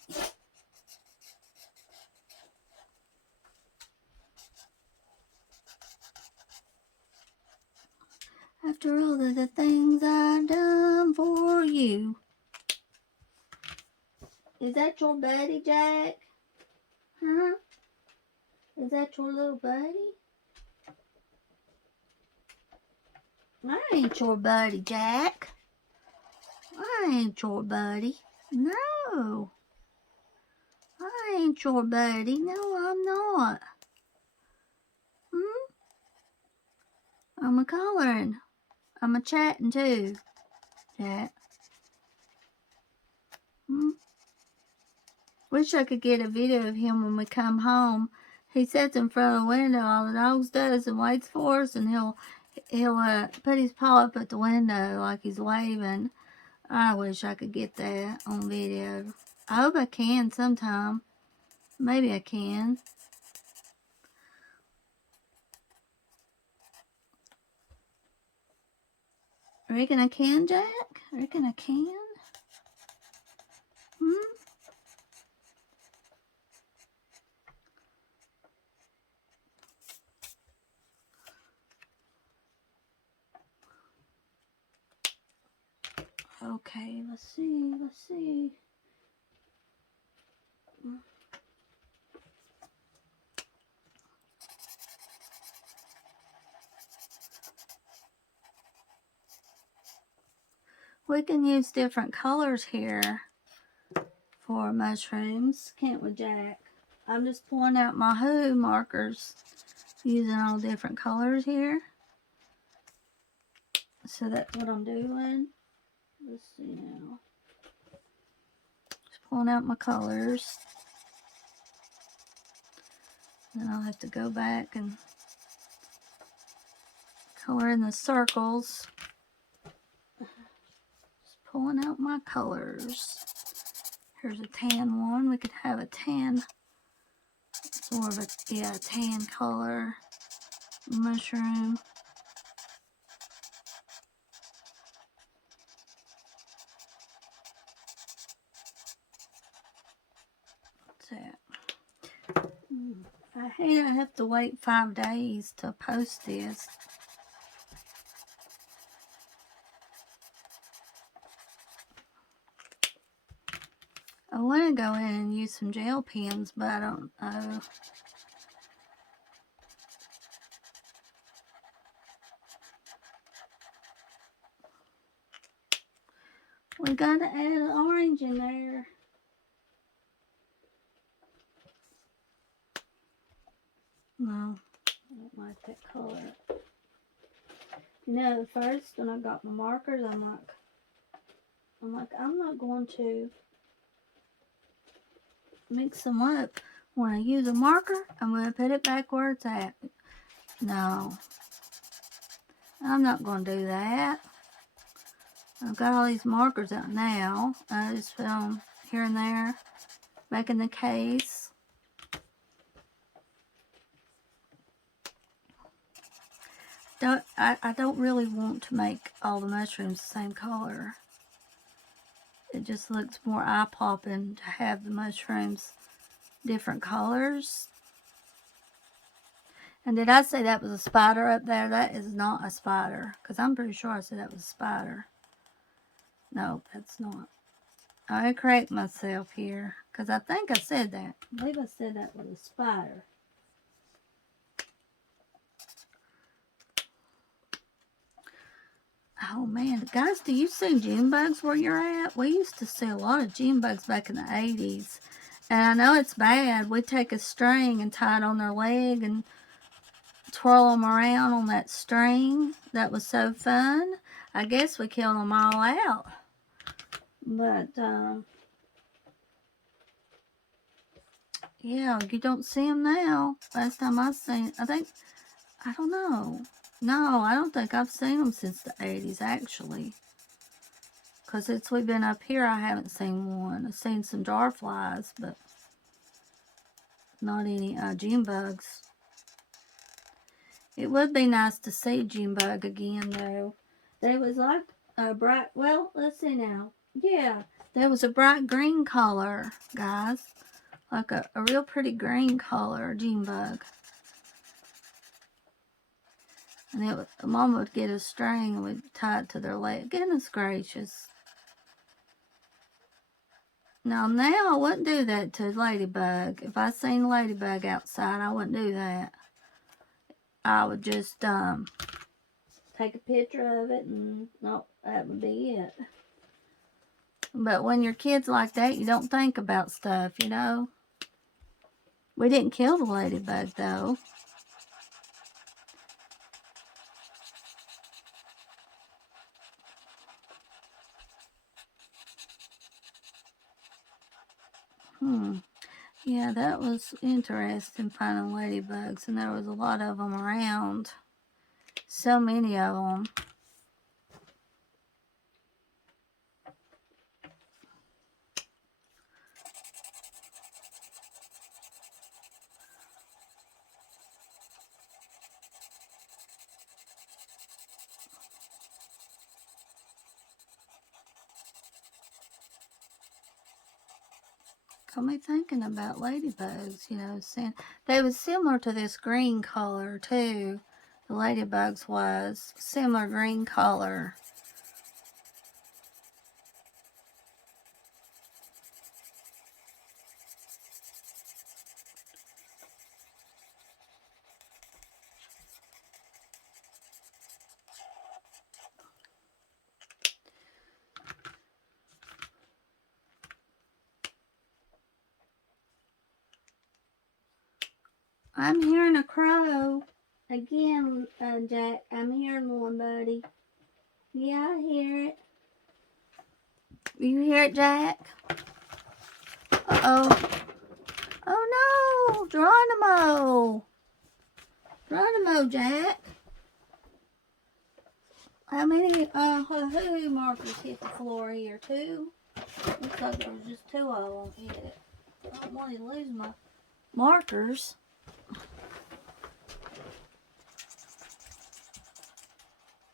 After all of the things I've done for you. Is that your buddy, Jack? Huh? Is that your little buddy? I ain't your buddy, Jack. I ain't your buddy. No. I ain't your buddy. No, I'm not. I'm a coloring. I'm a chatting too, Jack. Wish I could get a video of him when we come home. He sits in front of the window, all the dogs does, and waits for us, and he'll put his paw up at the window like he's waving. I wish I could get that on video. I hope I can sometime. Maybe I can. Reckon I can, Jack? Reckon I can? Okay, let's see. We can use different colors here for mushrooms, can't we, Jack? I'm just pulling out my Who markers, using all different colors here. So that's what I'm doing. Let's see now. Just pulling out my colors. Then I'll have to go back and color in the circles. Just pulling out my colors. Here's a tan one. We could have a tan, it's more of a, yeah, tan color mushroom. What's that? I hate I have to wait 5 days to post this. I want to go in and use some gel pens, but I don't know. We gotta add an orange in there. No, I don't like that color. You know, first when I got my markers, I'm not going to mix them up. When I use a marker, I'm going to put it back where it's at. No, I'm not going to do that. I've got all these markers out now. I just put them here and there, back in the case. I don't really want to make all the mushrooms the same color. It just looks more eye-popping to have the mushrooms different colors. And did I say that was a spider up there? That is not a spider, because I'm pretty sure I said that was a spider. No, that's not. I correct myself here, because I think I said that. I believe I said that was a spider. Oh man, guys, do you see June bugs where you're at? We used to see a lot of June bugs back in the 80s. And I know it's bad. We'd take a string and tie it on their leg and twirl them around on that string. That was so fun. I guess we killed them all out. But, yeah, you don't see them now. Last time I seen, I don't know. No, I don't think I've seen them since the 80s, actually. Because since we've been up here, I haven't seen one. I've seen some jar flies, but not any June bugs. It would be nice to see June bug again, though. There was like a bright, well, let's see now. Yeah, there was a bright green color, guys. Like a real pretty green color June bug. And Mama would get a string and we'd tie it to their leg. Goodness gracious. Now I wouldn't do that to a ladybug. If I seen a ladybug outside, I wouldn't do that. I would just take a picture of it and nope, that would be it. But when you're kids like that, you don't think about stuff, you know. We didn't kill the ladybug though. Yeah, that was interesting, finding ladybugs, and there was a lot of them around. So many of them. Got me thinking about ladybugs, you know, saying they was similar to this green color too. The ladybugs was similar green color. I'm hearing a crow. Again, Jack, I'm hearing one, buddy. Yeah, I hear it. You hear it, Jack? Uh-oh. Oh, no. Geronimo. Geronimo, Jack. How many hoo-hoo markers hit the floor here? 2? Looks like there was just 2 of them hit it. I don't want to lose my markers.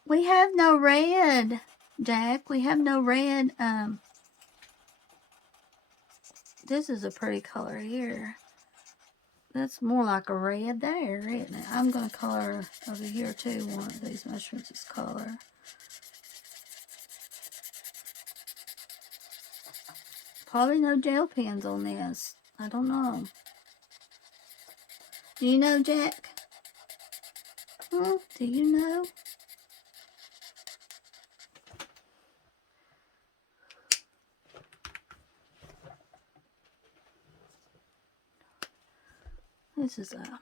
We have no red, Jack. We have no red. This is a pretty color here. That's more like a red there, isn't it? I'm going to color over here too. One of these mushrooms is color. Probably no gel pens on this. I don't know. Do you know, Jack? Do you know? This is a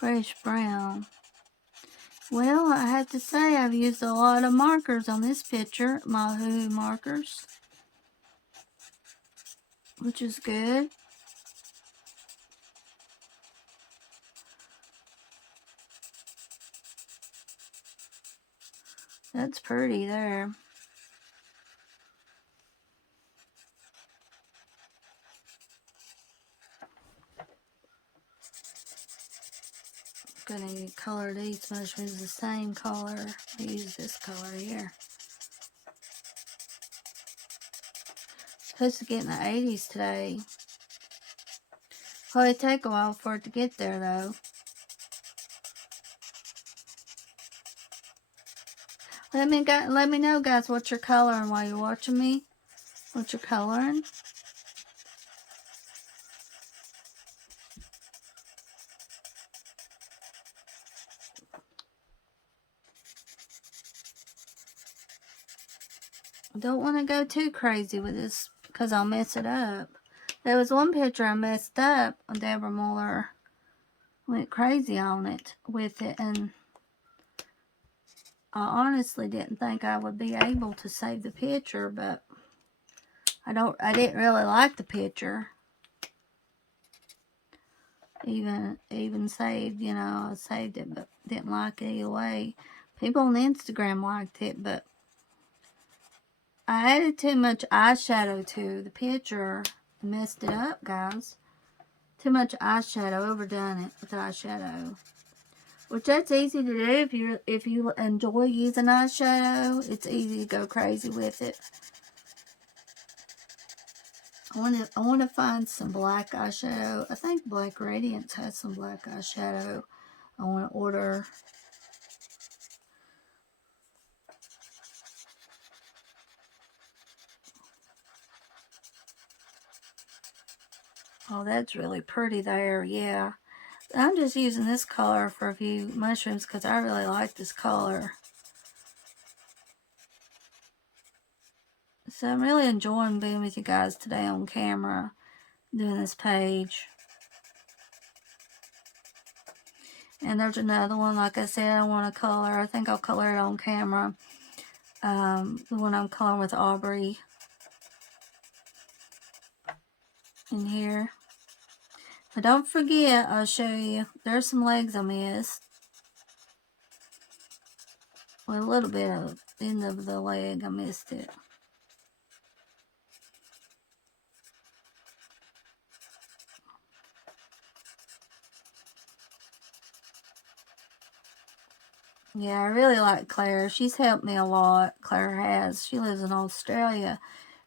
grayish brown. Well, I have to say I've used a lot of markers on this picture, my hoo-hoo markers, which is good. That's pretty there. Gonna color these mushrooms the same color. I use this color here. Supposed to get in the 80s today. Probably take a while for it to get there though. Let me know, guys, what you're coloring while you're watching me. What you're coloring. I don't want to go too crazy with this because I'll mess it up. There was one picture I messed up. Deborah Muller went crazy on it with it, and I honestly didn't think I would be able to save the picture, but I didn't really like the picture. Even saved, you know, I saved it, but didn't like it either way. People on Instagram liked it, but I added too much eyeshadow to the picture. I messed it up, guys. Too much eyeshadow, overdone it with eyeshadow. Which that's easy to do if you enjoy using eyeshadow. It's easy to go crazy with it. I want to find some black eyeshadow. I think Black Radiance has some black eyeshadow. I want to order. Oh, that's really pretty there. Yeah. I'm just using this color for a few mushrooms because I really like this color. So I'm really enjoying being with you guys today on camera, doing this page. And there's another one, like I said, I want to color. I think I'll color it on camera. The one I'm coloring with Aubrey in here. But don't forget, I'll show you. There's some legs I missed. Well, a little bit of the end of the leg, I missed it. Yeah, I really like Claire. She's helped me a lot. Claire has. She lives in Australia.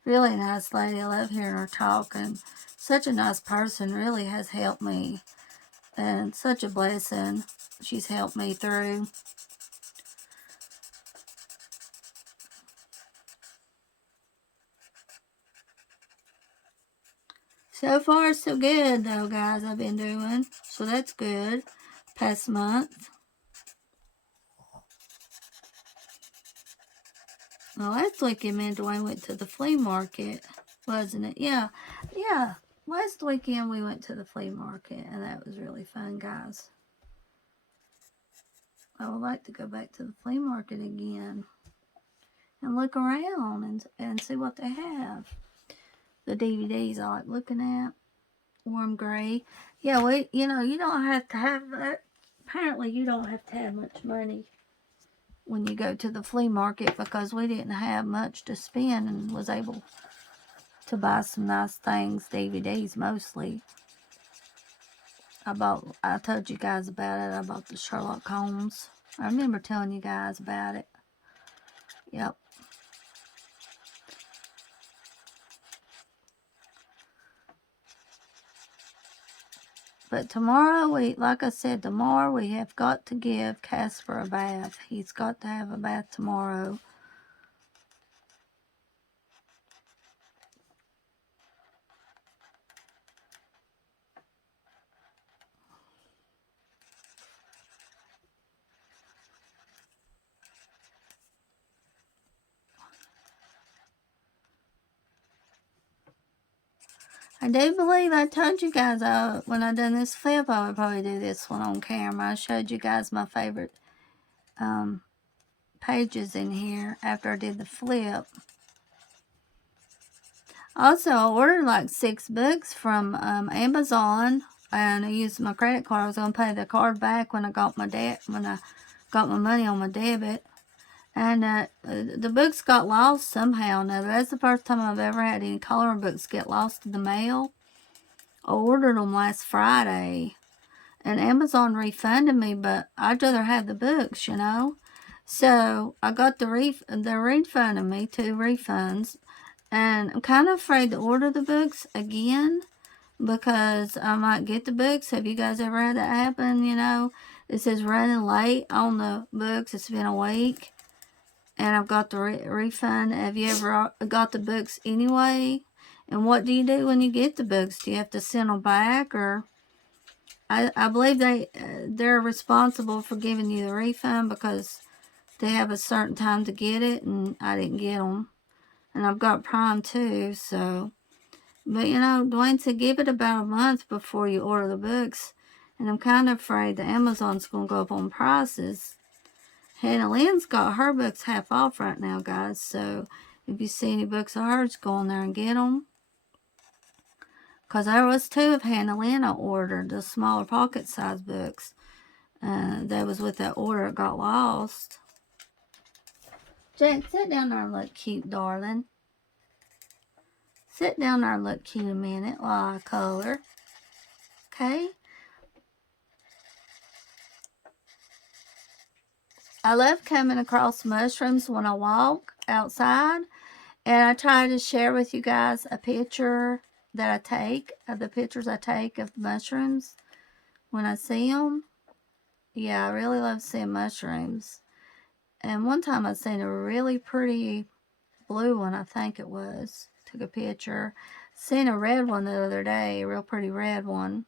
Really nice lady. I love hearing her talk. And such a nice person. Really has helped me. And such a blessing. She's helped me through. So far, so good, though, guys, I've been doing. So that's good. Past month. Well, last weekend, me and Dwayne went to the flea market, wasn't it? Yeah. Yeah. Last weekend, we went to the flea market, and that was really fun, guys. I would like to go back to the flea market again and look around and see what they have. The DVDs I like looking at. warm gray. Yeah, you know, you don't have to have, apparently you don't have to have much money when you go to the flea market, because we didn't have much to spend and was able to buy some nice things, DVDs mostly. I told you guys about it. I bought the Sherlock Holmes. I remember telling you guys about it. Yep. But tomorrow, like I said, tomorrow we have got to give Casper a bath. He's got to have a bath tomorrow. I do believe I told you guys when I done this flip, I would probably do this one on camera. I showed you guys my favorite pages in here after I did the flip. Also, I ordered like 6 books from Amazon, and I used my credit card. I was going to pay the card back when I got my money on my debit. And the books got lost somehow. Now, that's the first time I've ever had any coloring books get lost in the mail. I ordered them last Friday, and Amazon refunded me, but I'd rather have the books, you know. So I got they're refunding me 2 refunds, and I'm kind of afraid to order the books again because I might get the books. Have you guys ever had that happen? You know, it says running late on the books. It's been a week, and I've got the refund. Have you ever got the books anyway? And what do you do when you get the books? Do you have to send them back, or I believe they're responsible for giving you the refund because they have a certain time to get it, and I didn't get them. And I've got Prime too, so. But you know, Dwayne said give it about a month before you order the books. And I'm kind of afraid that Amazon's going to go up on prices. Hannah Lynn's got her books half off right now, guys. So if you see any books of hers, go on there and get them. Because there was 2 of Hannah Lynn I ordered, the smaller pocket size books. That was with that order, it got lost. Jack, sit down there and look cute, darling. Sit down there and look cute a minute while I color. Okay? I love coming across mushrooms when I walk outside. And I try to share with you guys a picture that I take, of the pictures I take of mushrooms when I see them. Yeah, I really love seeing mushrooms. And one time I seen a really pretty blue one, I think it was. Took a picture. Seen a red one the other day, a real pretty red one.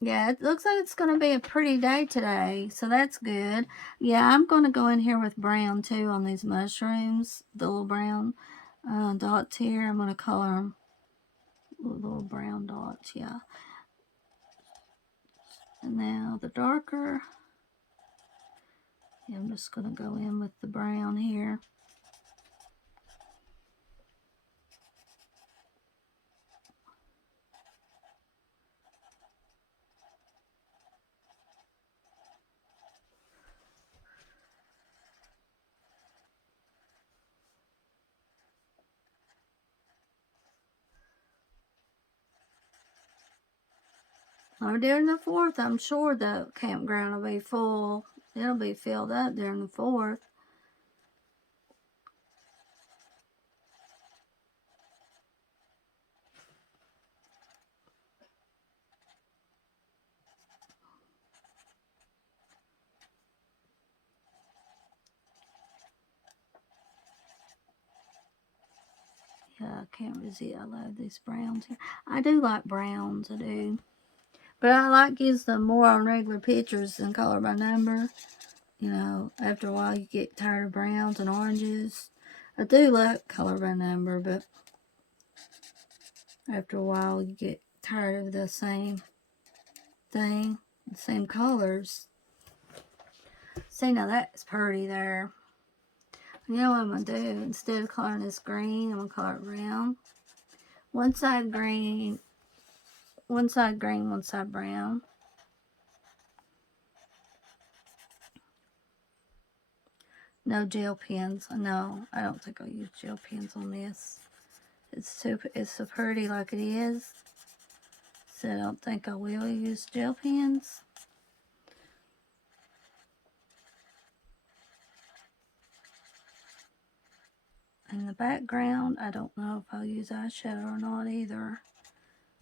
Yeah, it looks like it's going to be a pretty day today, so that's good. Yeah, I'm going to go in here with brown too on these mushrooms, the little brown dots here. I'm going to color them little brown dots, yeah. And now the darker, yeah, I'm just going to go in with the brown here. Or during the 4th, I'm sure the campground will be full. It'll be filled up during the 4th. Yeah, I can't resist. I love these browns here. I do like browns, I do. But I like using them more on regular pictures than color by number. You know, after a while you get tired of browns and oranges. I do like color by number, but after a while you get tired of the same thing, the same colors. See, now that's pretty there. You know what I'm going to do? Instead of coloring this green, I'm going to color it brown. One side green, one side green, one side brown. No gel pens. No, I don't think I'll use gel pens on this. It's so pretty like it is. So I don't think I will use gel pens. In the background, I don't know if I'll use eyeshadow or not either,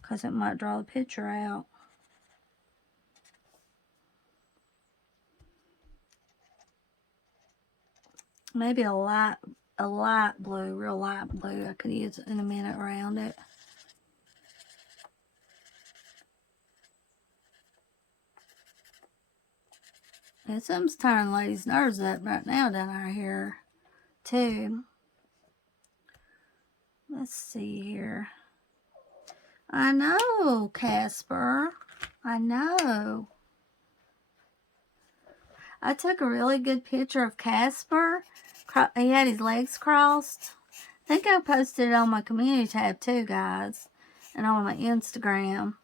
because it might draw the picture out. Maybe a light blue, real light blue. I could use it in a minute around it. And something's turning ladies' nerves up right now down our here, too. Let's see here. I know, Casper. I know. I took a really good picture of Casper. He had his legs crossed. I think I posted it on my community tab too, guys. And on my Instagram.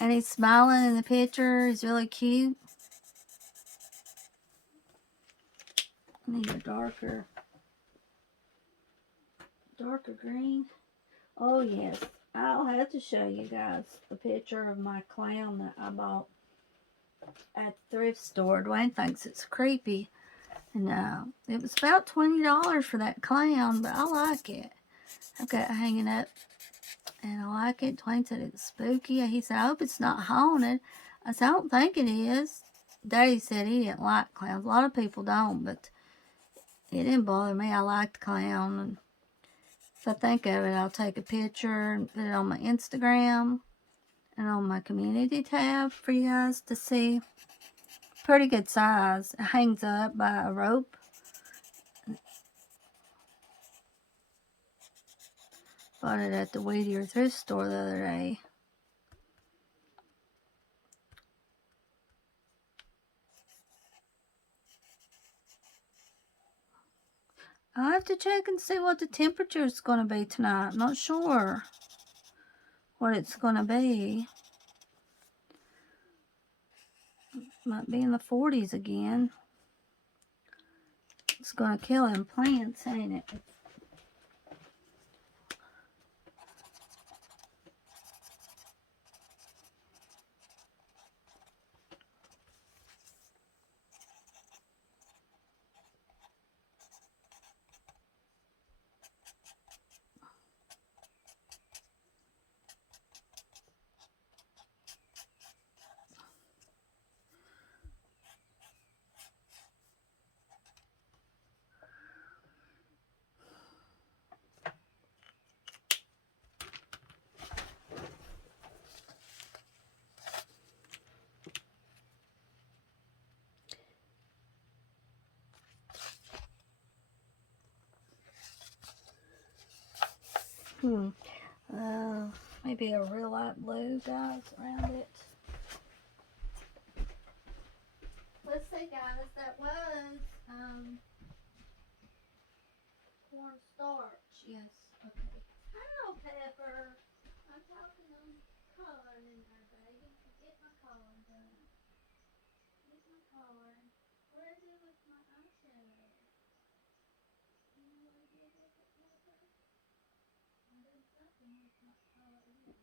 And he's smiling in the picture. He's really cute. I need a darker green. Oh, yes. I'll have to show you guys a picture of my clown that I bought at the thrift store. Dwayne thinks it's creepy. And it was about $20 for that clown, but I like it. I've got it hanging up, and I like it. Dwayne said it's spooky. He said, I hope it's not haunted. I said, I don't think it is. Daddy said he didn't like clowns. A lot of people don't, but it didn't bother me. I like the clown. And if I think of it, I'll take a picture and put it on my Instagram and on my community tab for you guys to see. Pretty good size. It hangs up by a rope. Bought it at the Whittier thrift store the other day. I'll have to check and see what the temperature is going to be tonight. I'm not sure what it's going to be. Might be in the 40s again. It's going to kill them plants, ain't it? Maybe a real light blue, guys, around it. Let's see, guys, that was cornstarch. Yes, okay. Hello, Pepper. I'm talking on coloring in there, baby. Get my coloring done. Get my coloring. What did I do with my eyeshadow? You know what I did with it, Pepper? I did something with my color in there.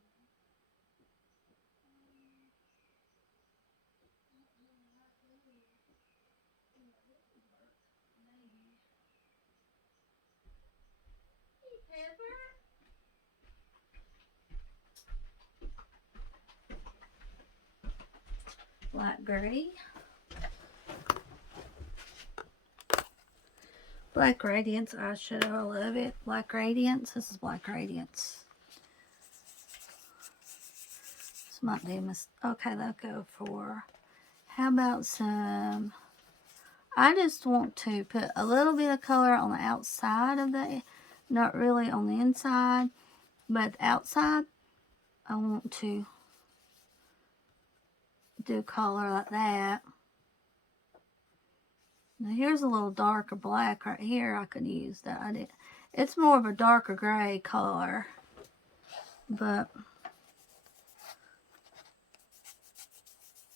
Pepper? Black gray. Black Radiance eyeshadow. I love it. Black Radiance. This is Black Radiance. This might be a mistake. Okay, that'll go for. How about some. I just want to put a little bit of color on the outside of the. Not really on the inside. But the outside, I want to do color like that. Now here's a little darker black right here. I could use that. It's more of a darker gray color. But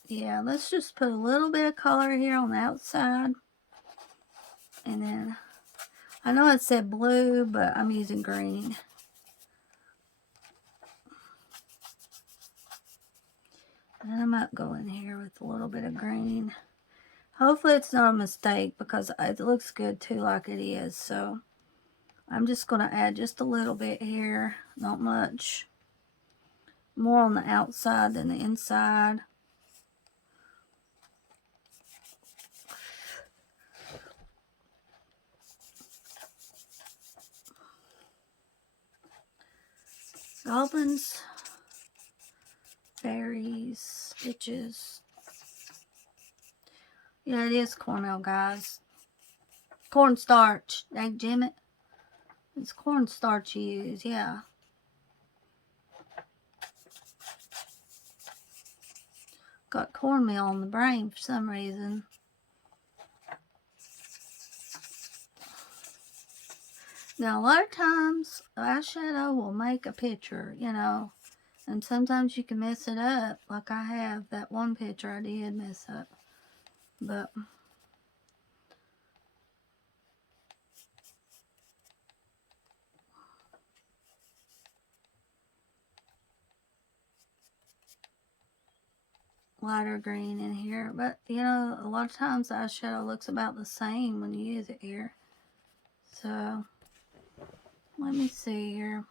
yeah, let's just put a little bit of color here on the outside. And then, I know it said blue, but I'm using green. And I might go in here with a little bit of green. Hopefully it's not a mistake because it looks good too like it is. So I'm just going to add just a little bit here. Not much. More on the outside than the inside. Goblins, fairies, stitches. Yeah, it is cornmeal, guys. Cornstarch. Daggum it. It's cornstarch you use, yeah. Got cornmeal on the brain for some reason. Now, a lot of times, eyeshadow will make a picture, you know, and sometimes you can mess it up, like I have. That one picture I did mess up, but lighter green in here. But, you know, a lot of times the eyeshadow looks about the same when you use it here. So, let me see here.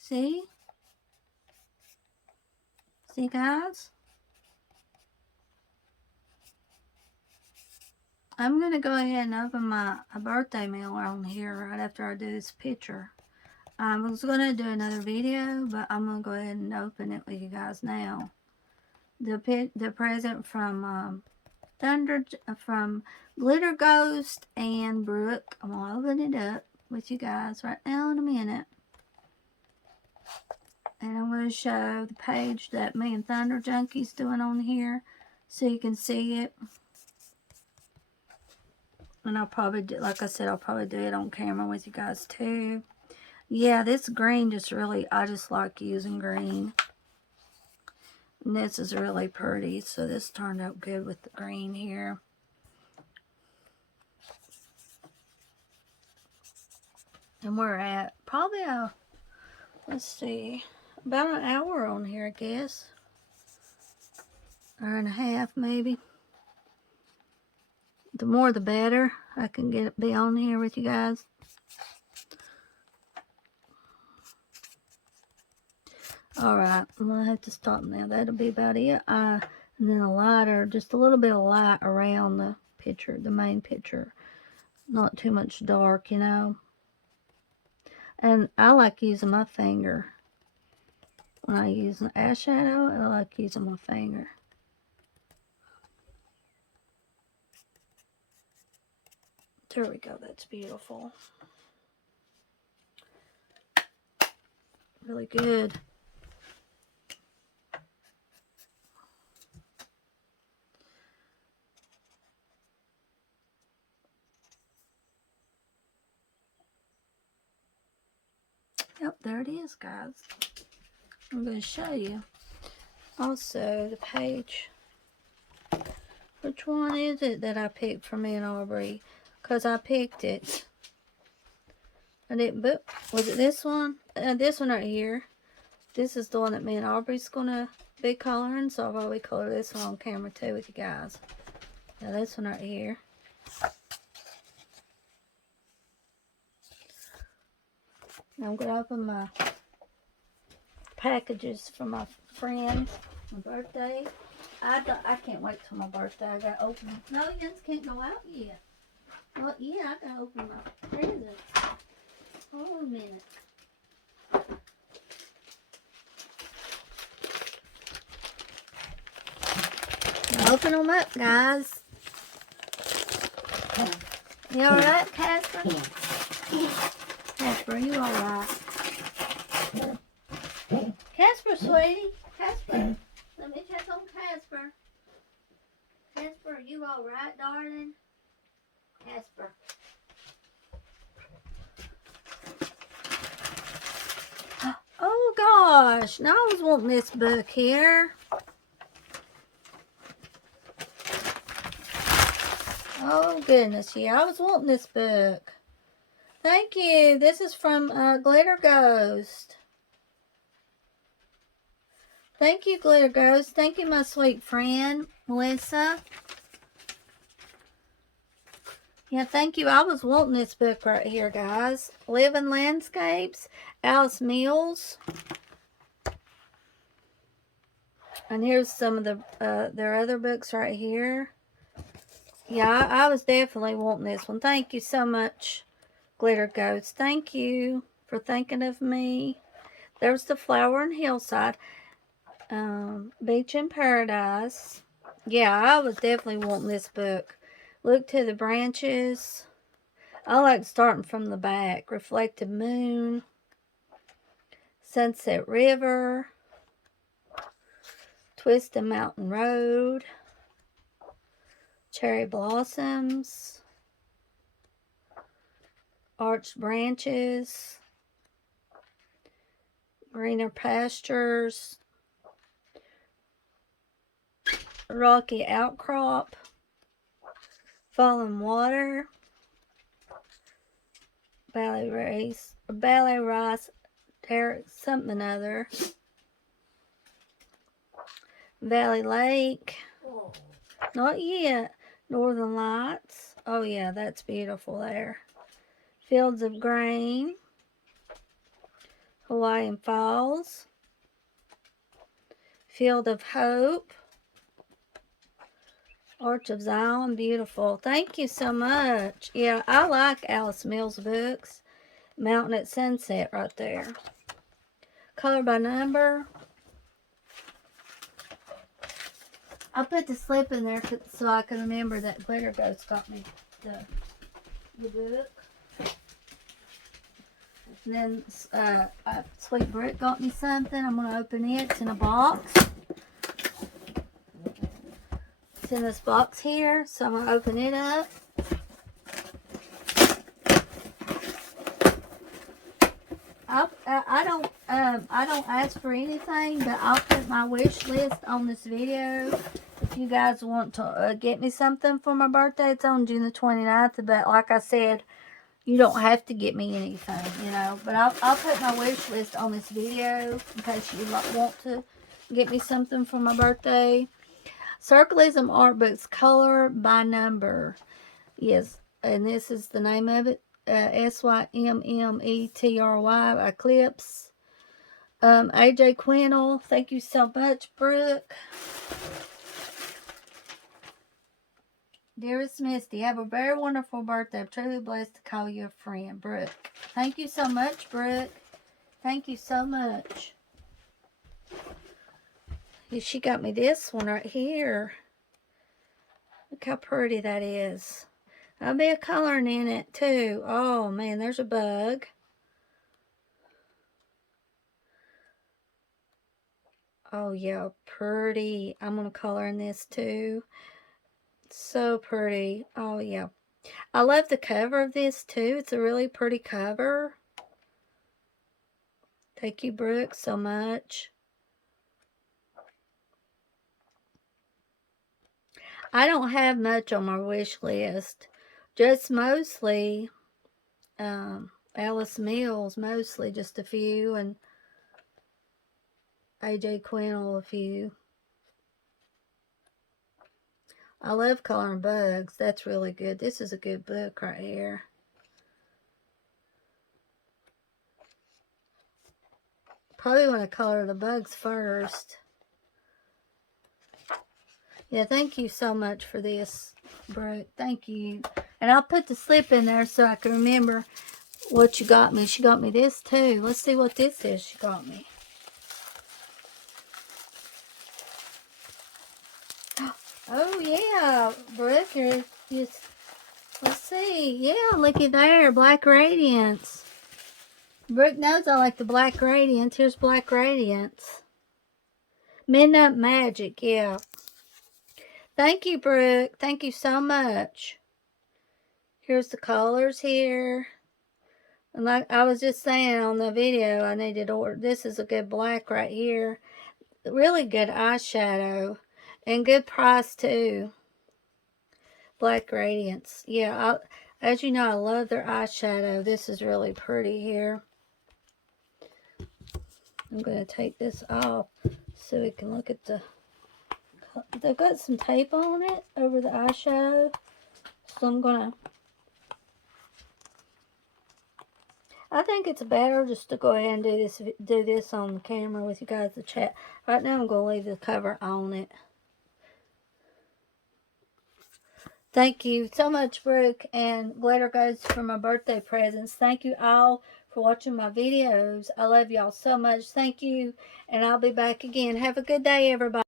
See? See, guys? I'm going to go ahead and open my birthday mail on here right after I do this picture. I was going to do another video, but I'm going to go ahead and open it with you guys now. The present from from Glitter Ghost and Brooke. I'm going to open it up with you guys right now in a minute. And I'm going to show the page that me and Thunder Junkie's doing on here so you can see it. And I'll probably do, like I said, I'll probably do it on camera with you guys too. Yeah, this green just really, I just like using green. And this is really pretty, so this turned out good with the green here. And we're at probably let's see, about an hour on here, I guess. Hour and a half, maybe. The more the better. I can be on here with you guys. Alright, I'm going to have to stop now. That'll be about it. And then a lighter, just a little bit of light around the picture, the main picture. Not too much dark, you know. And I like using my finger. When I use an eyeshadow, I like using my finger. There we go, that's beautiful. Really good. Yep, there it is, guys. I'm going to show you. Also, the page. Which one is it that I picked for me and Aubrey? Because I picked it. I didn't book. Was it this one? This one right here. This is the one that me and Aubrey's going to be coloring. So I'll probably color this one on camera too with you guys. Now this one right here. Now I'm going to open my packages for my friends. My birthday. I can't wait till my birthday. I got to open. No, Jens can't go out yet. Well, yeah, I got to open my presents. Hold on a minute. Open them up, guys. You alright, Casper? Casper, you alright? Casper, sweetie. Casper. Let me check on Casper. Casper, you alright, darling? Casper. Oh gosh, now I was wanting this book here. Oh goodness, yeah, I was wanting this book. Thank you. This is from Glitter Ghost. Thank you, Glitter Ghost. Thank you, my sweet friend, Melissa. Yeah, thank you. I was wanting this book right here, guys. Living Landscapes, Alice Mills. And here's some of their other books right here. Yeah, I was definitely wanting this one. Thank you so much, Glitter Ghost. Thank you for thinking of me. There's The Flower and Hillside. Beach in Paradise. Yeah, I was definitely wanting this book. Look to the Branches. I like starting from the back. Reflected Moon. Sunset River. Twisted Mountain Road. Cherry Blossoms. Arched Branches. Greener Pastures. Rocky Outcrop. Fallen Water. Ballet Rice, something other. Valley Lake. Not yet. Northern Lights. Oh yeah, that's beautiful there. Fields of Grain. Hawaiian Falls. Field of Hope. Arch of Zion, beautiful. Thank you so much. Yeah, I like Alice Mills books. Mountain at Sunset right there. Color by Number. I put the slip in there so I can remember that Glitter Ghost got me the book. And then Sweet Brick got me something. I'm going to open it. It's in a box. In this box here, so I'm gonna open it up. I don't ask for anything, but I'll put my wish list on this video. If you guys want to get me something for my birthday, it's on June the 29th. But like I said, you don't have to get me anything, you know. But I'll put my wish list on this video in case you want to get me something for my birthday. Circleism Art Books, Color by Number. Yes, and this is the name of it. SYMMETRY, Eclipse. AJ Quinnell, thank you so much, Brooke. Dearest Misty, have a very wonderful birthday. I'm truly blessed to call you a friend, Brooke. Thank you so much, Brooke. Thank you so much. She got me this one right here. Look how pretty that is. I'll be a coloring in it too. Oh man, there's a bug. Oh yeah, pretty. I'm going to color in this too. So pretty. Oh yeah. I love the cover of this too. It's a really pretty cover. Thank you, Brooke, so much. I don't have much on my wish list. Just mostly Alice Mills, mostly just a few, and AJ Quinnell a few. I love coloring bugs. That's really good. This is a good book right here. Probably want to color the bugs first. Yeah, thank you so much for this, Brooke. Thank you. And I'll put the slip in there so I can remember what you got me. She got me this too. Let's see what this is she got me. Oh, yeah. Brooke, let's see. Yeah, looky there. Black Radiance. Brooke knows I like the Black Radiance. Here's Black Radiance. Midnight Magic, yeah. Thank you, Brooke. Thank you so much. Here's the colors here. And like I was just saying on the video, I needed to order. This is a good black right here. Really good eyeshadow. And good price, too. Black Radiance. Yeah, as you know, I love their eyeshadow. This is really pretty here. I'm going to take this off so we can look at the... They've got some tape on it over the eyeshadow. So I'm going to... I think it's better just to go ahead and do this on the camera with you guys to chat. Right now I'm going to leave the cover on it. Thank you so much, Brooke, and glitter goes for my birthday presents. Thank you all for watching my videos. I love y'all so much. Thank you, and I'll be back again. Have a good day, everybody.